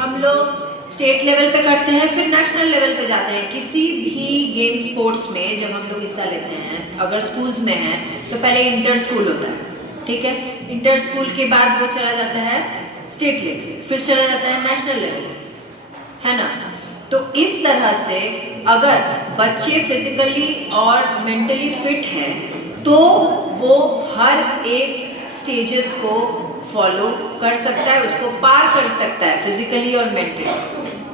हम लोग स्टेट लेवल पे करते हैं, फिर नेशनल लेवल पे जाते हैं। किसी भी गेम स्पोर्ट्स में जब हम लोग हिस्सा लेते हैं, अगर स्कूल्स में हैं तो पहले इंटर स्कूल होता है, ठीक है, इंटर स्कूल के बाद वो चला जाता है स्टेट लेवल, फिर चला जाता है नेशनल लेवल, है ना। तो इस तरह से अगर बच्चे फिजिकली और मेंटली फिट हैं तो वो हर एक स्टेजेस को फॉलो कर सकता है, उसको पार कर सकता है फिजिकली और mentally.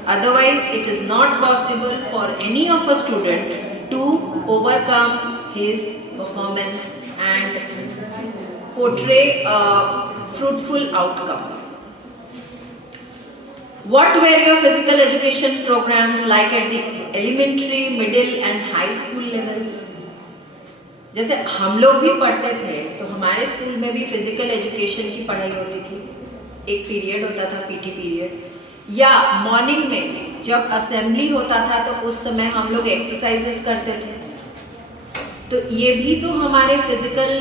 Otherwise, it is not possible for any of a student to overcome his performance and portray a fruitful outcome. What were your physical education programs like at the elementary, middle and high school levels? जैसे हम लोग भी पढ़ते थे तो हमारे school में भी फिजिकल एजुकेशन की पढ़ाई होती थी। एक पीरियड होता था पीटी पीरियड, या मॉर्निंग में जब असेंबली होता था तो उस समय हम लोग एक्सरसाइजेस करते थे। तो ये भी तो हमारे फिजिकल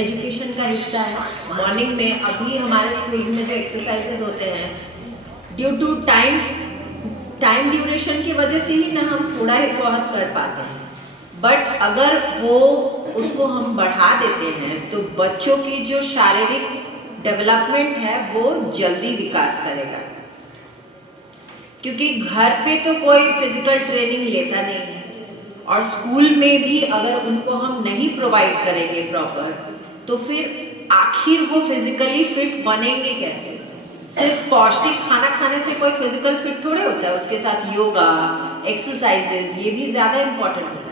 एजुकेशन का हिस्सा है। मॉर्निंग में अभी हमारे स्कूल में जो एक्सरसाइजेस होते हैं, ड्यू टू टाइम ड्यूरेशन की वजह से ही ना हम थोड़ा ही बहुत कर पाते हैं, बट अगर वो उसको हम बढ़ा देते हैं तो बच्चों की जो शारीरिक डेवलपमेंट है वो जल्दी विकास करेगा। क्योंकि घर पे तो कोई फिजिकल ट्रेनिंग लेता नहीं है, और स्कूल में भी अगर उनको हम नहीं प्रोवाइड करेंगे प्रॉपर, तो फिर आखिर वो फिजिकली फिट बनेंगे कैसे? सिर्फ पौष्टिक खाना खाने से कोई फिजिकल फिट थोड़े होता है, उसके साथ योगा, एक्सरसाइजेस ये भी ज़्यादा इम्पोर्टेंट होता है।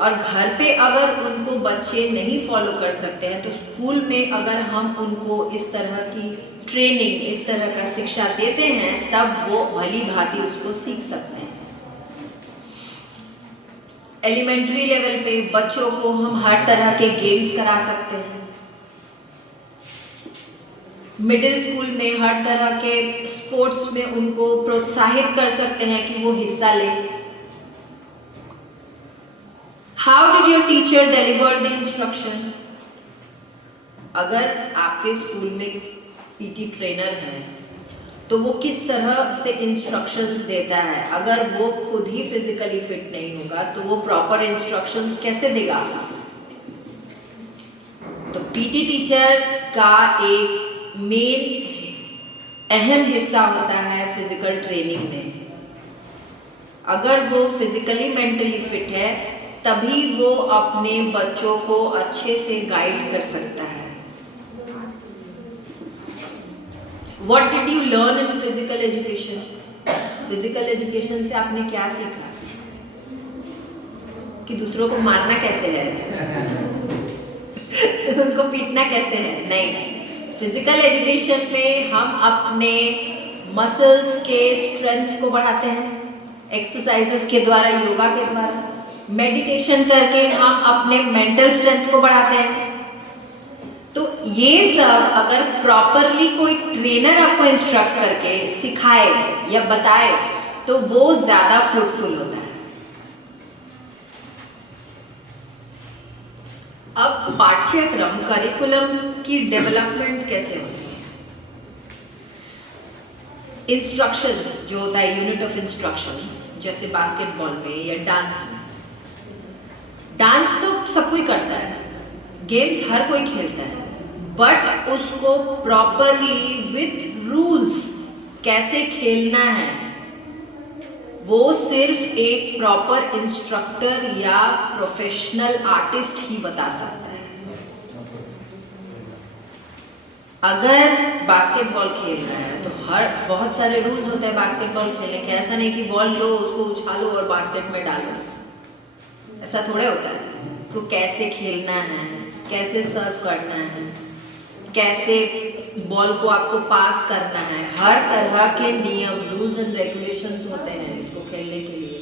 और घर पे अगर उनको बच्चे नहीं फॉलो कर सकते हैं तो स्कूल में अगर हम उनको इस तरह की ट्रेनिंग, इस तरह का शिक्षा देते हैं, तब वो भली भांति उसको सीख सकते हैं। एलिमेंट्री लेवल पे बच्चों को हम हर तरह के गेम्स करा सकते हैं। मिडिल स्कूल में हर तरह के स्पोर्ट्स में उनको प्रोत्साहित कर सकते हैं कि वो हिस्सा लें। How did your teacher deliver the instruction? अगर आपके स्कूल में पीटी ट्रेनर है तो वो किस तरह से इंस्ट्रक्शंस देता है? अगर वो खुद ही फिजिकली फिट नहीं होगा तो वो प्रॉपर इंस्ट्रक्शंस कैसे देगा? तो पीटी टीचर का एक मेन अहम हिस्सा होता है फिजिकल ट्रेनिंग में। अगर वो फिजिकली मेंटली फिट है तभी वो अपने बच्चों को अच्छे से गाइड कर सकता है। What did you learn in physical education? Physical education से आपने क्या सीखा? कि दूसरों को मारना कैसे है उनको पीटना कैसे है? नहीं, फिजिकल एजुकेशन में हम अपने मसल्स के स्ट्रेंथ को बढ़ाते हैं, एक्सरसाइजेस के द्वारा, योगा के द्वारा, मेडिटेशन करके हम अपने मेंटल स्ट्रेंथ को बढ़ाते हैं। तो ये सब अगर प्रॉपरली कोई ट्रेनर आपको इंस्ट्रक्ट करके सिखाए या बताए तो वो ज्यादा फ्रूटफुल होता है। अब पाठ्यक्रम, करिकुलम की डेवलपमेंट कैसे होती है? इंस्ट्रक्शंस जो होता है, यूनिट ऑफ इंस्ट्रक्शंस, जैसे बास्केटबॉल में या डांस में। डांस तो सब कोई करता है, गेम्स हर कोई खेलता है, बट उसको प्रॉपरली विथ रूल्स कैसे खेलना है वो सिर्फ एक प्रॉपर इंस्ट्रक्टर या प्रोफेशनल आर्टिस्ट ही बता सकता है। अगर बास्केटबॉल खेल रहा है तो बहुत सारे रूल्स होते हैं बास्केटबॉल खेलने के। ऐसा नहीं कि बॉल लो, उसको उछालो और बास्केट में डालो, ऐसा थोड़े होता है। तो कैसे खेलना है, कैसे सर्व करना है, कैसे बॉल को आपको पास करना है, हर तरह के नियम, रूल्स एंड रेगुलेशंस होते हैं इसको खेलने के लिए।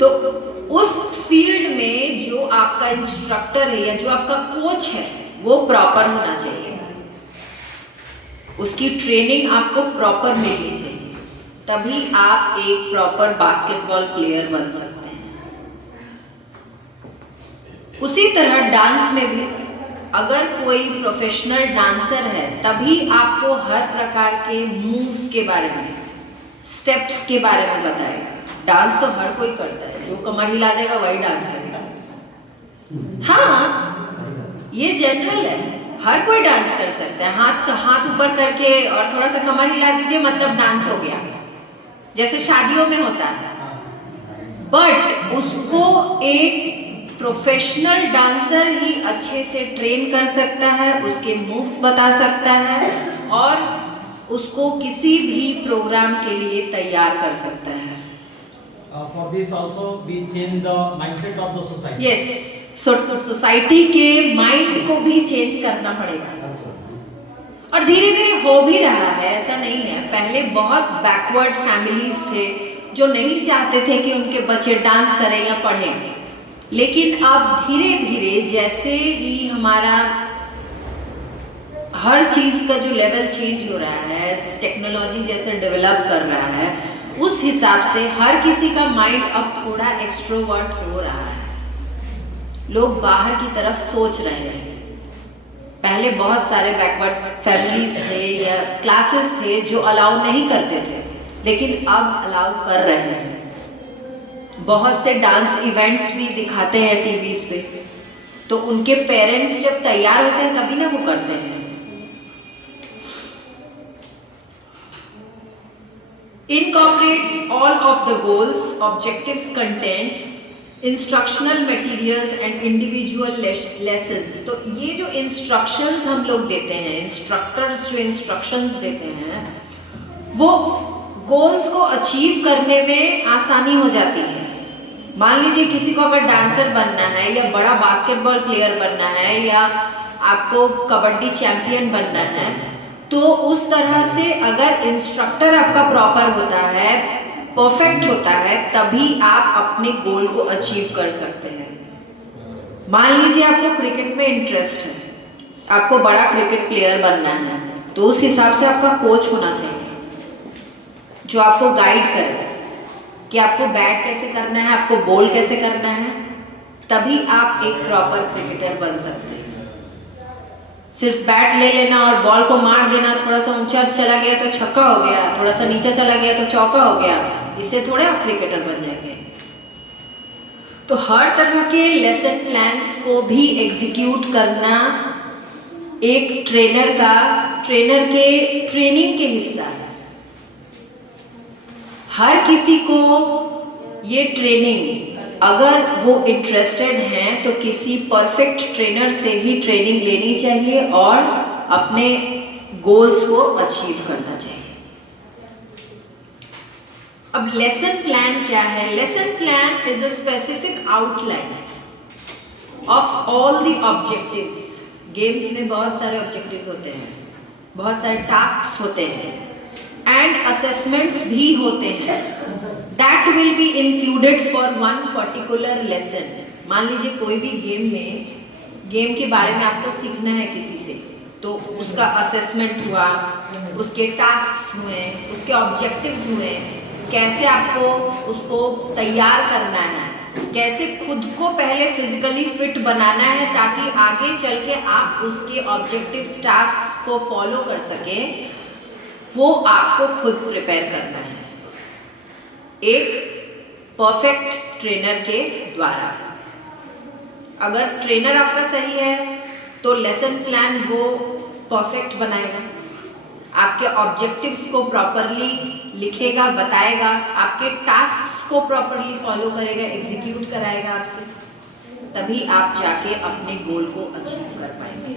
तो उस फील्ड में जो आपका इंस्ट्रक्टर है या जो आपका कोच है वो प्रॉपर होना चाहिए, उसकी ट्रेनिंग आपको प्रॉपर मिलनी चाहिए, तभी आप एक प्रॉपर बास्केटबॉल प्लेयर बन सकते हैं। उसी तरह डांस में भी अगर कोई प्रोफेशनल डांसर है तभी आपको हर प्रकार के मूव्स के बारे में, स्टेप्स के बारे में बताएगा। डांस तो हर कोई करता है, जो कमर हिला देगा वही डांस करेगा। हाँ, ये जनरल है, हर कोई डांस कर सकता है। हाथ ऊपर करके और थोड़ा सा कमर हिला दीजिए, मतलब डांस हो गया, जैसे शादियों में होता है। बट उसको एक प्रोफेशनल डांसर ही अच्छे से ट्रेन कर सकता है, उसके मूव्स बता सकता है और उसको किसी भी प्रोग्राम के लिए तैयार कर सकता है। For this also we change the mindset of the society. Yes, society के माइंड को भी चेंज करना पड़ेगा और धीरे धीरे हो भी रहा है, ऐसा नहीं है। पहले बहुत बैकवर्ड फैमिलीज थे जो नहीं चाहते थे कि उनके बच्चे डांस करें या पढ़ें, लेकिन अब धीरे धीरे जैसे ही हमारा हर चीज का जो लेवल चेंज हो रहा है, टेक्नोलॉजी जैसे डेवलप कर रहा है, उस हिसाब से हर किसी का माइंड अब थोड़ा एक्सट्रोवर्ट हो रहा है। लोग बाहर की तरफ सोच रहे हैं। पहले बहुत सारे बैकवर्ड फैमिलीज थे या क्लासेस थे जो अलाउ नहीं करते थे, लेकिन अब अलाउ कर रहे हैं। बहुत से डांस इवेंट्स भी दिखाते हैं टीवीज पे, तो उनके पेरेंट्स जब तैयार होते हैं तभी ना वो करते हैं। Incorporates all of the goals, objectives, contents, instructional materials and individual lessons। तो ये जो instructions हम लोग देते हैं, instructors जो instructions देते हैं, वो goals को achieve करने में आसानी हो जाती है। मान लीजिए किसी को अगर डांसर बनना है या बड़ा बास्केटबॉल प्लेयर बनना है या आपको कबड्डी चैंपियन बनना है, तो उस तरह से अगर इंस्ट्रक्टर आपका प्रॉपर होता है, परफेक्ट होता है, तभी आप अपने गोल को अचीव कर सकते हैं। मान लीजिए आपको क्रिकेट में इंटरेस्ट है, आपको बड़ा क्रिकेट प्लेयर बनना है, तो उस हिसाब से आपका कोच होना चाहिए जो आपको गाइड करे कि आपको बैट कैसे करना है, आपको बॉल कैसे करना है, तभी आप एक प्रॉपर क्रिकेटर बन सकते हैं। सिर्फ बैट ले लेना और बॉल को मार देना, थोड़ा सा ऊंचा चला गया तो छक्का हो गया, थोड़ा सा नीचे चला गया तो चौका हो गया, इससे थोड़े आप क्रिकेटर बन जाएंगे। तो हर तरह के लेसन प्लान्स को भी एग्जीक्यूट करना एक ट्रेनर के ट्रेनिंग के हिस्सा है। हर किसी को ये ट्रेनिंग, अगर वो इंटरेस्टेड हैं तो किसी परफेक्ट ट्रेनर से ही ट्रेनिंग लेनी चाहिए और अपने गोल्स को अचीव करना चाहिए। अब लेसन प्लान क्या है? Lesson plan is a specific outline of all the objectives. Games में बहुत सारे ऑब्जेक्टिव्स होते हैं, बहुत सारे टास्क्स होते हैं एंड असेसमेंट्स भी होते हैं। That will be included for one particular lesson. मान लीजिए कोई भी गेम के बारे में आपको सीखना है किसी से, तो उसका असेसमेंट हुआ, उसके टास्क्स हुए, उसके ऑब्जेक्टिव्स हुए, कैसे आपको उसको तैयार करना है, कैसे खुद को पहले फिजिकली फिट बनाना है ताकि आगे चल के आप उसके ऑब्जेक्टिव्स टास्क्स को फॉलो कर सकें, वो आपको खुद प्रिपेयर करना है एक परफेक्ट ट्रेनर के द्वारा। अगर ट्रेनर आपका सही है तो लेसन प्लान वो परफेक्ट बनाएगा, आपके ऑब्जेक्टिव्स को प्रॉपरली लिखेगा, बताएगा, आपके टास्क्स को प्रॉपरली फॉलो करेगा, एग्जीक्यूट कराएगा आपसे, तभी आप जाके अपने गोल को अचीव कर पाएंगे।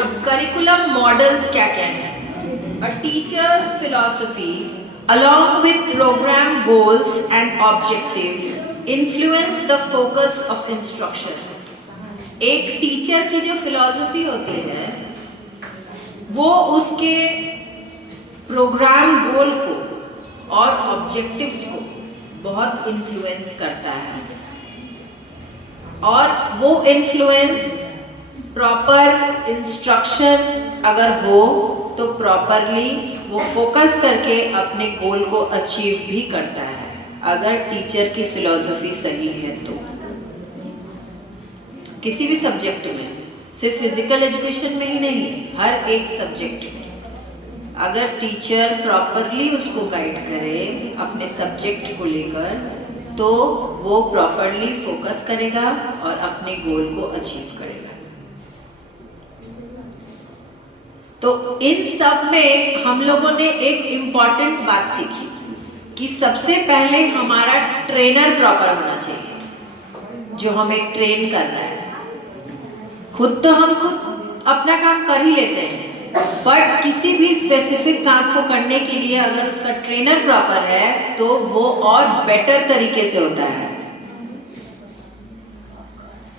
अब करिकुलम मॉडल्स क्या क्या हैं? A teacher's philosophy along with program goals and objectives influence the focus of instruction। एक टीचर की जो फिलॉसफी होती है वो उसके प्रोग्राम गोल को और ऑब्जेक्टिव्स को बहुत इन्फ्लुएंस करता है, और वो इन्फ्लुएंस प्रॉपर इंस्ट्रक्शन अगर हो तो प्रॉपरली वो फोकस करके अपने गोल को अचीव भी करता है, अगर टीचर की फिलॉसफी सही है तो। किसी भी सब्जेक्ट में, सिर्फ फिजिकल एजुकेशन में ही नहीं, हर एक सब्जेक्ट में अगर टीचर प्रॉपरली उसको गाइड करे अपने सब्जेक्ट को लेकर, तो वो प्रॉपरली फोकस करेगा और अपने गोल को अचीव करेगा। तो इन सब में हम लोगों ने एक इम्पॉर्टेंट बात सीखी कि सबसे पहले हमारा ट्रेनर प्रॉपर होना चाहिए जो हमें ट्रेन कर रहा है। खुद तो हम खुद अपना काम कर ही लेते हैं, बट किसी भी स्पेसिफिक काम को करने के लिए अगर उसका ट्रेनर प्रॉपर है तो वो और बेटर तरीके से होता है।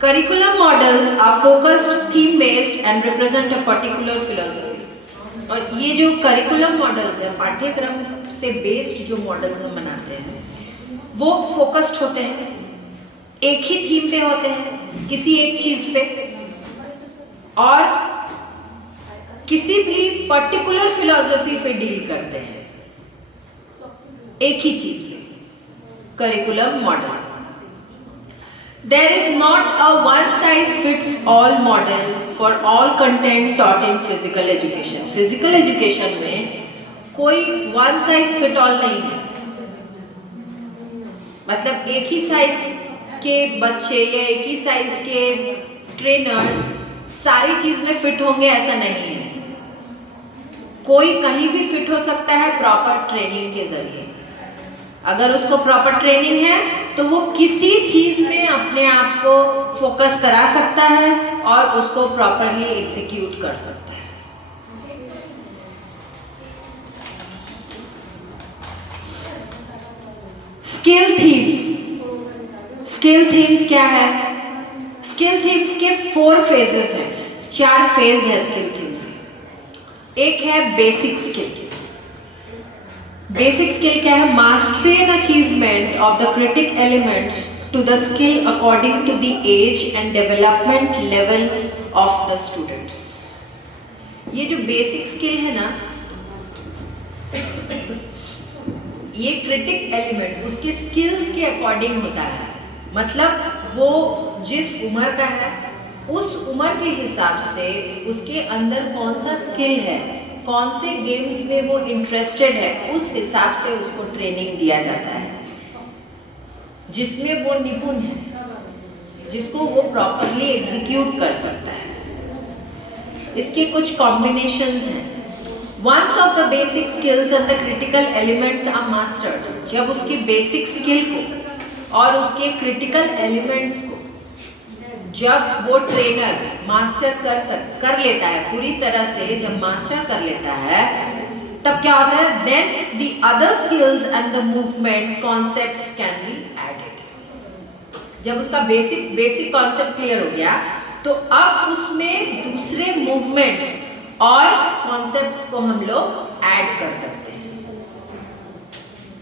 Curriculum models are focused, theme based and represent a particular philosophy. और ये जो करिकुलम मॉडल्स है, पाठ्यक्रम से बेस्ड जो मॉडल्स हम बनाते हैं, वो फोकस्ड होते हैं, एक ही थीम पे होते हैं, किसी एक चीज पे, और किसी भी पर्टिकुलर फिलॉसफी पे डील करते हैं, एक ही चीज पे। Curriculum model, there is not a one size fits all model for all content taught in physical education. Physical education में कोई वन साइज फिट ऑल नहीं है, मतलब एक ही साइज के बच्चे या एक ही साइज के ट्रेनर्स सारी चीज में फिट होंगे ऐसा नहीं है। कोई कहीं भी फिट हो सकता है प्रॉपर ट्रेनिंग के जरिए। अगर उसको प्रॉपर ट्रेनिंग है तो वो किसी चीज में अपने आप को फोकस करा सकता है और उसको प्रॉपरली एग्जीक्यूट कर सकता है। Skill themes. स्किल थीम्स क्या है? स्किल थीम्स के 4 फेजेस हैं, 4 फेज है स्किल थीम्स। एक है बेसिक स्किल। बेसिक स्किल क्या है? Mastery and achievement of the critic elements to the skill according to the age and development level of the students. ये जो बेसिक स्किल है ना, ये क्रिटिक एलिमेंट उसके स्किल्स के अकॉर्डिंग होता है, मतलब वो जिस उम्र का है उस उम्र के हिसाब से उसके अंदर कौन सा स्किल है, कौन से गेम्स में वो इंटरेस्टेड है, उस हिसाब से उसको ट्रेनिंग दिया जाता है, जिसमें वो निपुण है, जिसको वो प्रॉपरली एग्जीक्यूट कर सकता है। इसके कुछ कॉम्बिनेशंस हैं। Once of the basic skills and the critical elements are mastered, जब उसके बेसिक स्किल को और उसके क्रिटिकल एलिमेंट्स को जब वो ट्रेनर मास्टर कर लेता है पूरी तरह से, जब मास्टर कर लेता है तब क्या होता है? Then the other skills and the movement concepts can be added. जब उसका बेसिक कॉन्सेप्ट क्लियर हो गया तो अब उसमें दूसरे मूवमेंट्स और कॉन्सेप्ट्स को हम लोग ऐड कर सकते हैं।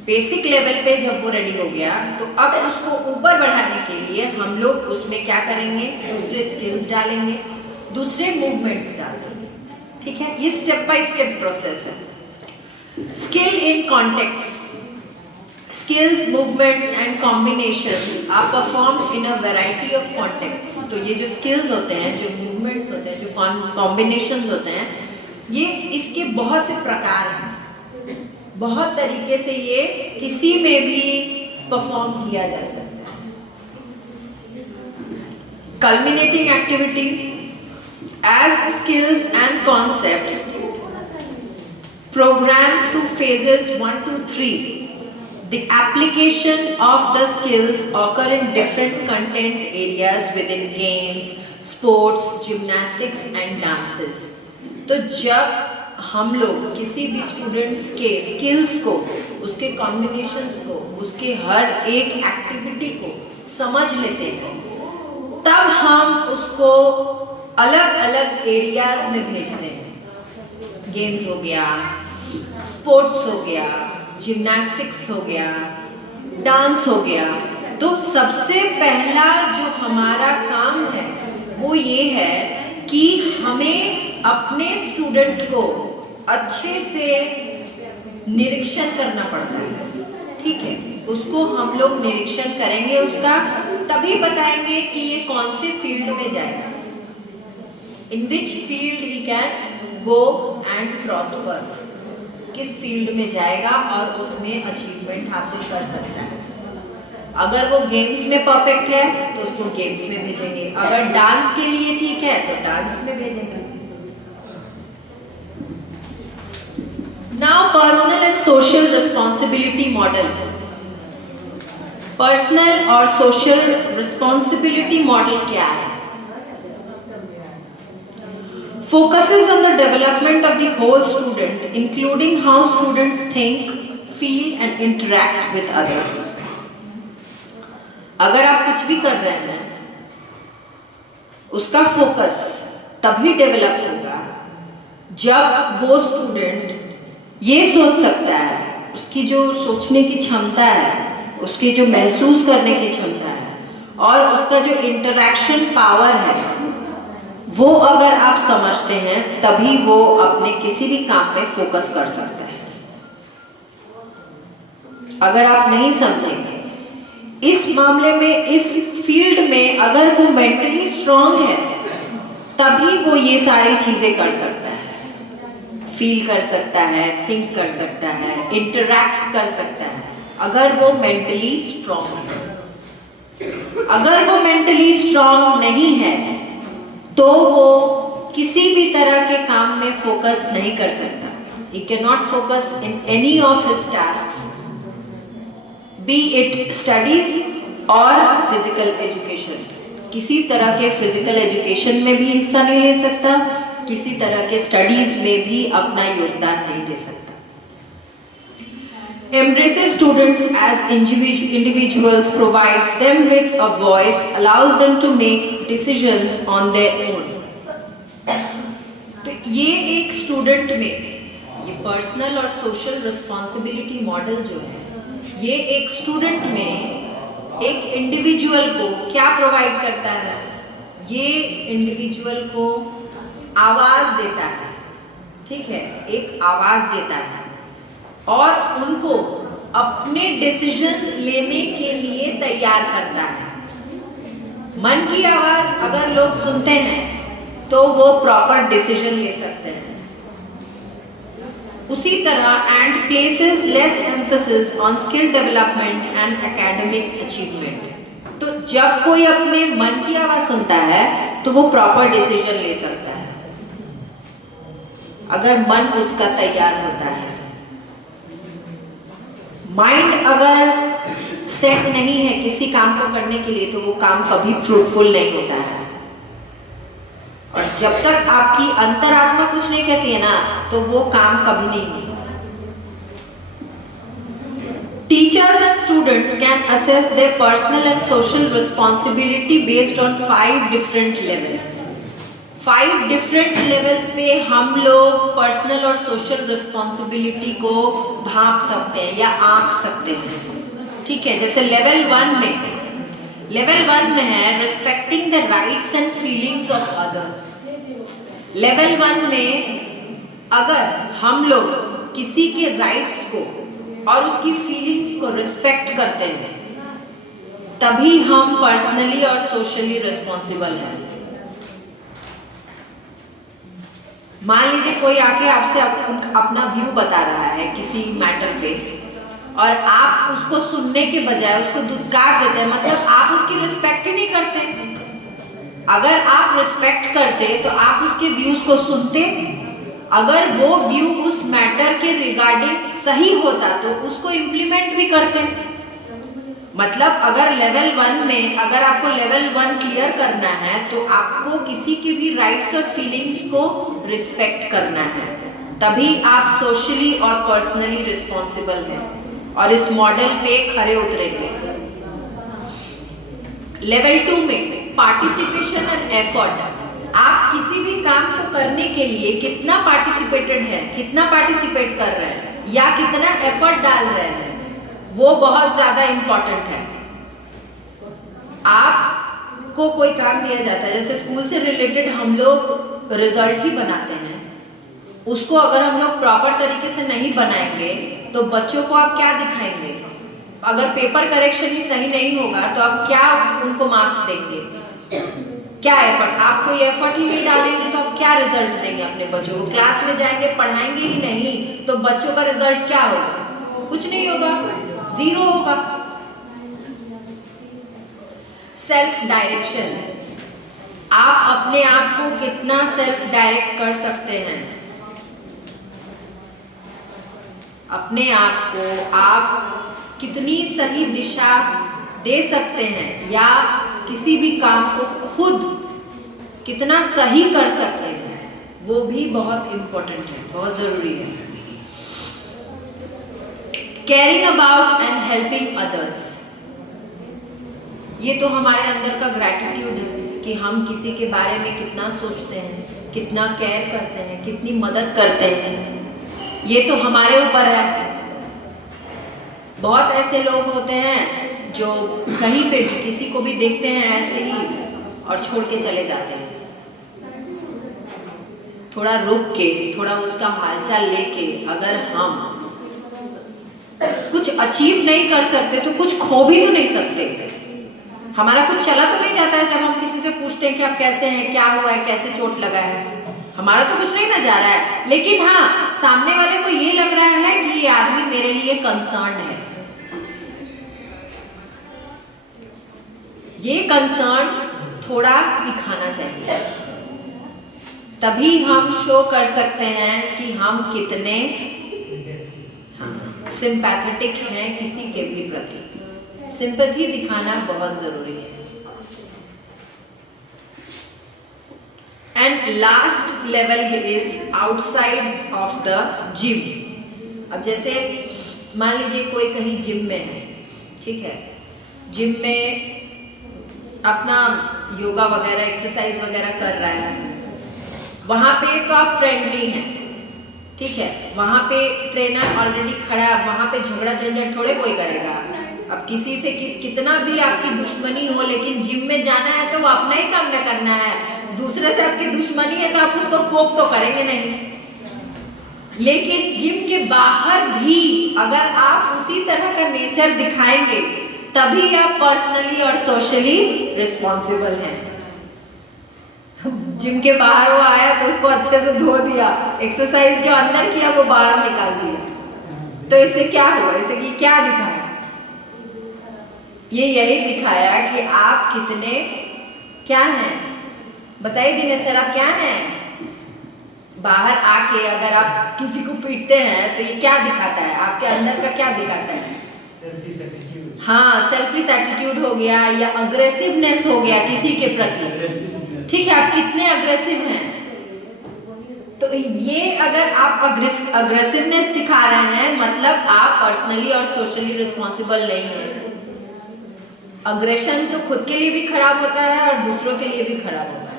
बेसिक लेवल पे जब वो रेडी हो गया तो अब उसको ऊपर बढ़ाने के लिए हम लोग उसमें क्या करेंगे? दूसरे स्किल्स डालेंगे, दूसरे मूवमेंट्स डालेंगे। ठीक है, ये स्टेप बाय स्टेप प्रोसेस है। Skill in context. Skills, movements and combinations are performed in a variety of contexts. तो ये जो skills होते हैं, जो movements होते हैं, जो combinations होते हैं, ये इसके बहुत से प्रकार हैं, बहुत तरीके से ये किसी में भी perform किया जा सकता है। Culminating activity as skills and concepts programmed through phases 1 to 3. The application of the skills occur in different content areas within games, sports, gymnastics and dances. तो जब हम लोग किसी भी स्टूडेंट्स के स्किल्स को, उसके कॉम्बिनेशंस को, उसके हर एक एक्टिविटी को समझ लेते हैं, तब हम उसको अलग अलग एरियाज में भेजते हैं। गेम्स हो गया, स्पोर्ट्स हो गया, जिम्नास्टिक्स हो गया, डांस हो गया। तो सबसे पहला जो हमारा काम है वो ये है कि हमें अपने स्टूडेंट को अच्छे से निरीक्षण करना पड़ता है। ठीक है, उसको हम लोग निरीक्षण करेंगे उसका, तभी बताएंगे कि ये कौन से फील्ड में जाएगा, in which field he can go and prosper, किस फील्ड में जाएगा और उसमें अचीवमेंट हासिल कर सकता है। अगर वो गेम्स में परफेक्ट है तो उसको गेम्स में भेजेंगे, अगर डांस के लिए ठीक है तो डांस में भेजेंगे। Now personal and social responsibility model. Personal और सोशल रिस्पॉन्सिबिलिटी मॉडल क्या है? focuses on the development of the whole student, including how students think, feel and interact with others. अगर आप कुछ भी कर रहे हैं, उसका फोकस तभी डेवलप होगा जब वो स्टूडेंट ये सोच सकता है, उसकी जो सोचने की क्षमता है, उसकी जो महसूस करने की क्षमता है और उसका जो इंटरैक्शन पावर है, वो अगर आप समझते हैं तभी वो अपने किसी भी काम पे फोकस कर सकते हैं। अगर आप नहीं समझेंगे इस मामले में, इस फील्ड में अगर वो मेंटली स्ट्रांग है तभी वो ये सारी चीजें कर सकता है, फील कर सकता है, थिंक कर सकता है, इंटरैक्ट कर सकता है, अगर वो मेंटली स्ट्रांग है। अगर वो मेंटली स्ट्रांग नहीं है तो वो किसी भी तरह के काम में फोकस नहीं कर सकता। He cannot focus in any of his tasks, be it studies or physical education. किसी तरह के फिजिकल एजुकेशन में भी हिस्सा नहीं ले सकता, किसी तरह के स्टडीज में भी अपना योगदान नहीं दे सकता। Embraces students as individuals, provides them with a voice, allows them to make decisions on their own. तो ये एक स्टूडेंट में ये पर्सनल और सोशल रिस्पॉन्सिबिलिटी मॉडल जो है, ये एक स्टूडेंट में एक इंडिविजुअल को क्या प्रोवाइड करता है? ये इंडिविजुअल को आवाज देता है, ठीक है, एक आवाज देता है और उनको अपने डिसीजंस लेने के लिए तैयार करता है। मन की आवाज अगर लोग सुनते हैं तो वो प्रॉपर डिसीजन ले सकते हैं। उसी तरह and places less emphasis on skill development and academic achievement. तो जब कोई अपने मन की आवाज सुनता है तो वो प्रॉपर डिसीजन ले सकता है, अगर मन उसका तैयार होता है। माइंड अगर सेट नहीं है किसी काम को करने के लिए तो वो काम कभी फ्रूटफुल नहीं होता है। और जब तक आपकी अंतरात्मा कुछ नहीं कहती है ना तो वो काम कभी नहीं हो सकता। Teachers and students can assess their personal and social responsibility based on 5 different levels. 5 different levels पे हम लोग पर्सनल और सोशल रिस्पॉन्सिबिलिटी को भांप सकते हैं या आंक सकते हैं, ठीक है। जैसे लेवल 1 में है respecting the rights and feelings of others. Level 1 में अगर हम लोग किसी के राइट्स को और उसकी फीलिंग्स को रिस्पेक्ट करते हैं तभी हम पर्सनली और सोशली रिस्पॉन्सिबल हैं। मान लीजिए कोई आके आपसे अपना व्यू बता रहा है किसी मैटर पे और आप उसको सुनने के बजाय उसको दुत्कार देते हैं, मतलब आप उसकी रिस्पेक्ट ही नहीं करते। अगर आप रिस्पेक्ट करते तो आप उसके व्यूज को सुनते, अगर वो व्यू उस मैटर के रिगार्डिंग सही होता तो उसको इम्प्लीमेंट भी करते। मतलब अगर लेवल 1 में अगर आपको लेवल 1 क्लियर करना है तो आपको किसी के भी राइट्स और फीलिंग्स को रिस्पेक्ट करना है, तभी आप सोशली और पर्सनली रिस्पॉन्सिबल हैं और इस मॉडल पे खरे उतरेंगे। लेवल 2 में पार्टिसिपेशन एंड एफर्ट। आप किसी भी काम को करने के लिए कितना पार्टिसिपेटेड है, कितना पार्टिसिपेट कर रहे हैं या कितना एफर्ट डाल रहे हैं, वो बहुत ज्यादा इंपॉर्टेंट है। आपको कोई काम दिया जाता है, जैसे स्कूल से रिलेटेड हम लोग रिजल्ट ही बनाते हैं, उसको अगर हम लोग प्रॉपर तरीके से नहीं बनाएंगे तो बच्चों को आप क्या दिखाएंगे? अगर पेपर करेक्शन ही सही नहीं होगा तो आप क्या उनको मार्क्स देंगे? क्या एफर्ट? आप कोई एफर्ट ही नहीं डालेंगे तो आप क्या रिजल्ट देंगे अपने बच्चों को? क्लास में जाएंगे, पढ़ाएंगे ही नहीं तो बच्चों का रिजल्ट क्या होगा? कुछ नहीं होगा, 0 होगा। Self direction. आप अपने आप को कितना सेल्फ डायरेक्ट कर सकते हैं? अपने आप को आप कितनी सही दिशा दे सकते हैं या किसी भी काम को खुद कितना सही कर सकते हैं, वो भी बहुत इम्पोर्टेंट है, बहुत ज़रूरी है। Caring about and helping others, ये तो हमारे अंदर का ग्रैटिट्यूड है कि हम किसी के बारे में कितना सोचते हैं, कितना केयर करते हैं, कितनी मदद करते हैं, ये तो हमारे ऊपर है। बहुत ऐसे लोग होते हैं जो कहीं पे भी किसी को भी देखते हैं ऐसे ही और छोड़ के चले जाते हैं। थोड़ा रुक के, थोड़ा उसका हालचाल लेके अगर हम कुछ अचीव नहीं कर सकते तो कुछ खो भी तो नहीं सकते। हमारा कुछ चला तो नहीं जाता है जब हम किसी से पूछते हैं कि आप कैसे हैं, क्या हुआ है, कैसे चोट लगा है। हमारा तो कुछ नहीं ना जा रहा है, लेकिन हाँ सामने वाले को ये लग रहा है कि ये आदमी मेरे लिए कंसर्न है। ये कंसर्न थोड़ा दिखाना चाहिए, तभी हम शो कर सकते हैं कि हम कितने सिंपैथेटिक हैं किसी के भी प्रति। सिंपैथी दिखाना बहुत जरूरी है। And last level is outside of the gym. अब जैसे मान लीजिए कोई कहीं जिम में है, ठीक है, जिम में अपना योगा वगैरह एक्सरसाइज वगैरह कर रहा है, वहां पे तो आप फ्रेंडली हैं, ठीक है, वहां पे ट्रेनर ऑलरेडी खड़ा है, वहां पे झगड़ा झंझट थोड़े कोई करेगा। अब किसी से कितना भी आपकी दुश्मनी हो, लेकिन जिम में जाना है तो वो अपना ही काम न करना है। दूसरे से आपकी दुश्मनी है तो आप उसको पोक तो करेंगे नहीं। लेकिन जिम के बाहर भी अगर आप उसी तरह का नेचर दिखाएंगे तभी आप पर्सनली और सोशली रिस्पॉन्सिबल हैं। जिम के बाहर वो आया तो उसको अच्छे से धो दिया, एक्सरसाइज जो अंदर किया वो बाहर निकाल दिया, तो इससे क्या हुआ? इससे ये क्या दिखाया? ये यही दिखाया कि आप कितने क्या हैं। बताइए दिनेश सर, आप क्या हैं? बाहर आके अगर आप किसी को पीटते हैं तो ये क्या दिखाता है? आपके अंदर का क्या दिखाता है? हाँ, सेल्फिश एटीट्यूड हो गया या अग्रेसिवनेस हो गया किसी के प्रति। ठीक है, आप कितने अग्रेसिव हैं। तो ये अगर आप अग्रेसिवनेस दिखा रहे हैं मतलब आप पर्सनली और सोशली रिस्पॉन्सिबल नहीं हैं। अग्रेशन तो खुद के लिए भी खराब होता है और दूसरों के लिए भी खराब होता है,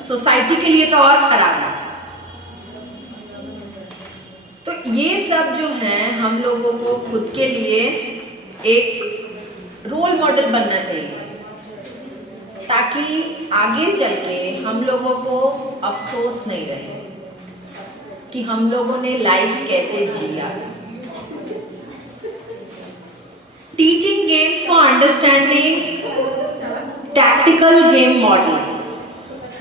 सोसाइटी के लिए तो और खराब है। तो ये सब जो है हम लोगों को खुद के लिए एक रोल मॉडल बनना चाहिए, ताकि आगे चल के हम लोगों को अफसोस नहीं रहे कि हम लोगों ने लाइफ कैसे जिया। Teaching games for understanding, tactical game model,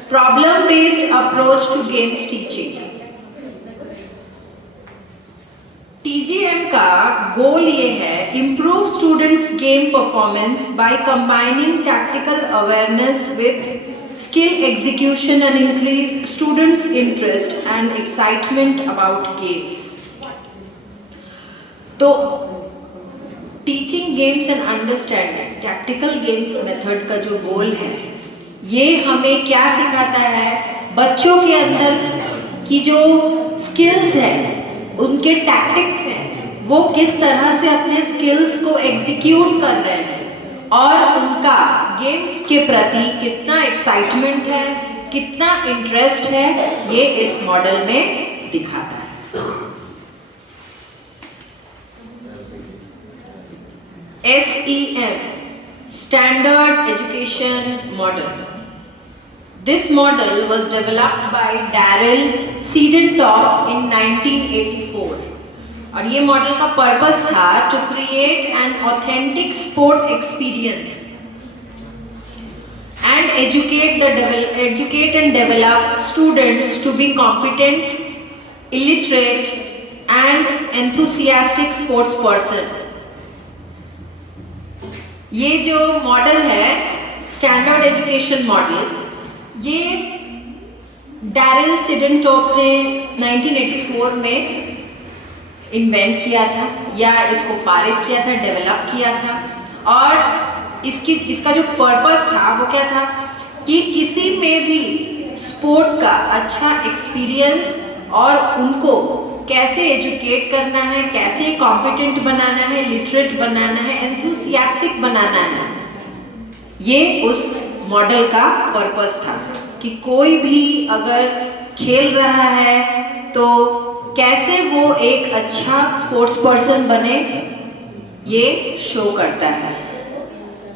problem based approach to games teaching. TGM का गोल ये है, improve students game performance by combining tactical awareness with skill execution and increase students interest and excitement about games. तो teaching games and understanding tactical games method का जो गोल है, ये हमें क्या सिखाता है? बच्चों के अंदर की जो स्किल्स है, उनके टैक्टिक्स हैं, वो किस तरह से अपने स्किल्स को एग्जीक्यूट कर रहे हैं और उनका गेम्स के प्रति कितना एक्साइटमेंट है, कितना इंटरेस्ट है, ये इस मॉडल में दिखाता है। SEM, Standard Education Model. This model was developed by Daryl Siedentop in 1984. और ये मॉडल का पर्पस था to create an authentic sport experience and educate and develop students to be competent, illiterate and enthusiastic sports person. ये जो model है standard education model, ये Daryl सिडेंटॉप ने 1984 में इन्वेंट किया था या इसको पारित किया था, डेवलप किया था। और इसका जो पर्पस था वो क्या था कि किसी में भी स्पोर्ट का अच्छा एक्सपीरियंस और उनको कैसे एजुकेट करना है, कैसे कॉम्पिटेंट बनाना है, लिटरेट बनाना है, एंथुसियास्टिक बनाना है, ये उस मॉडल का पर्पस था कि कोई भी अगर खेल रहा है तो कैसे वो एक अच्छा स्पोर्ट्स पर्सन बने, ये शो करता है।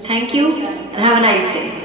Thank you and have a nice day.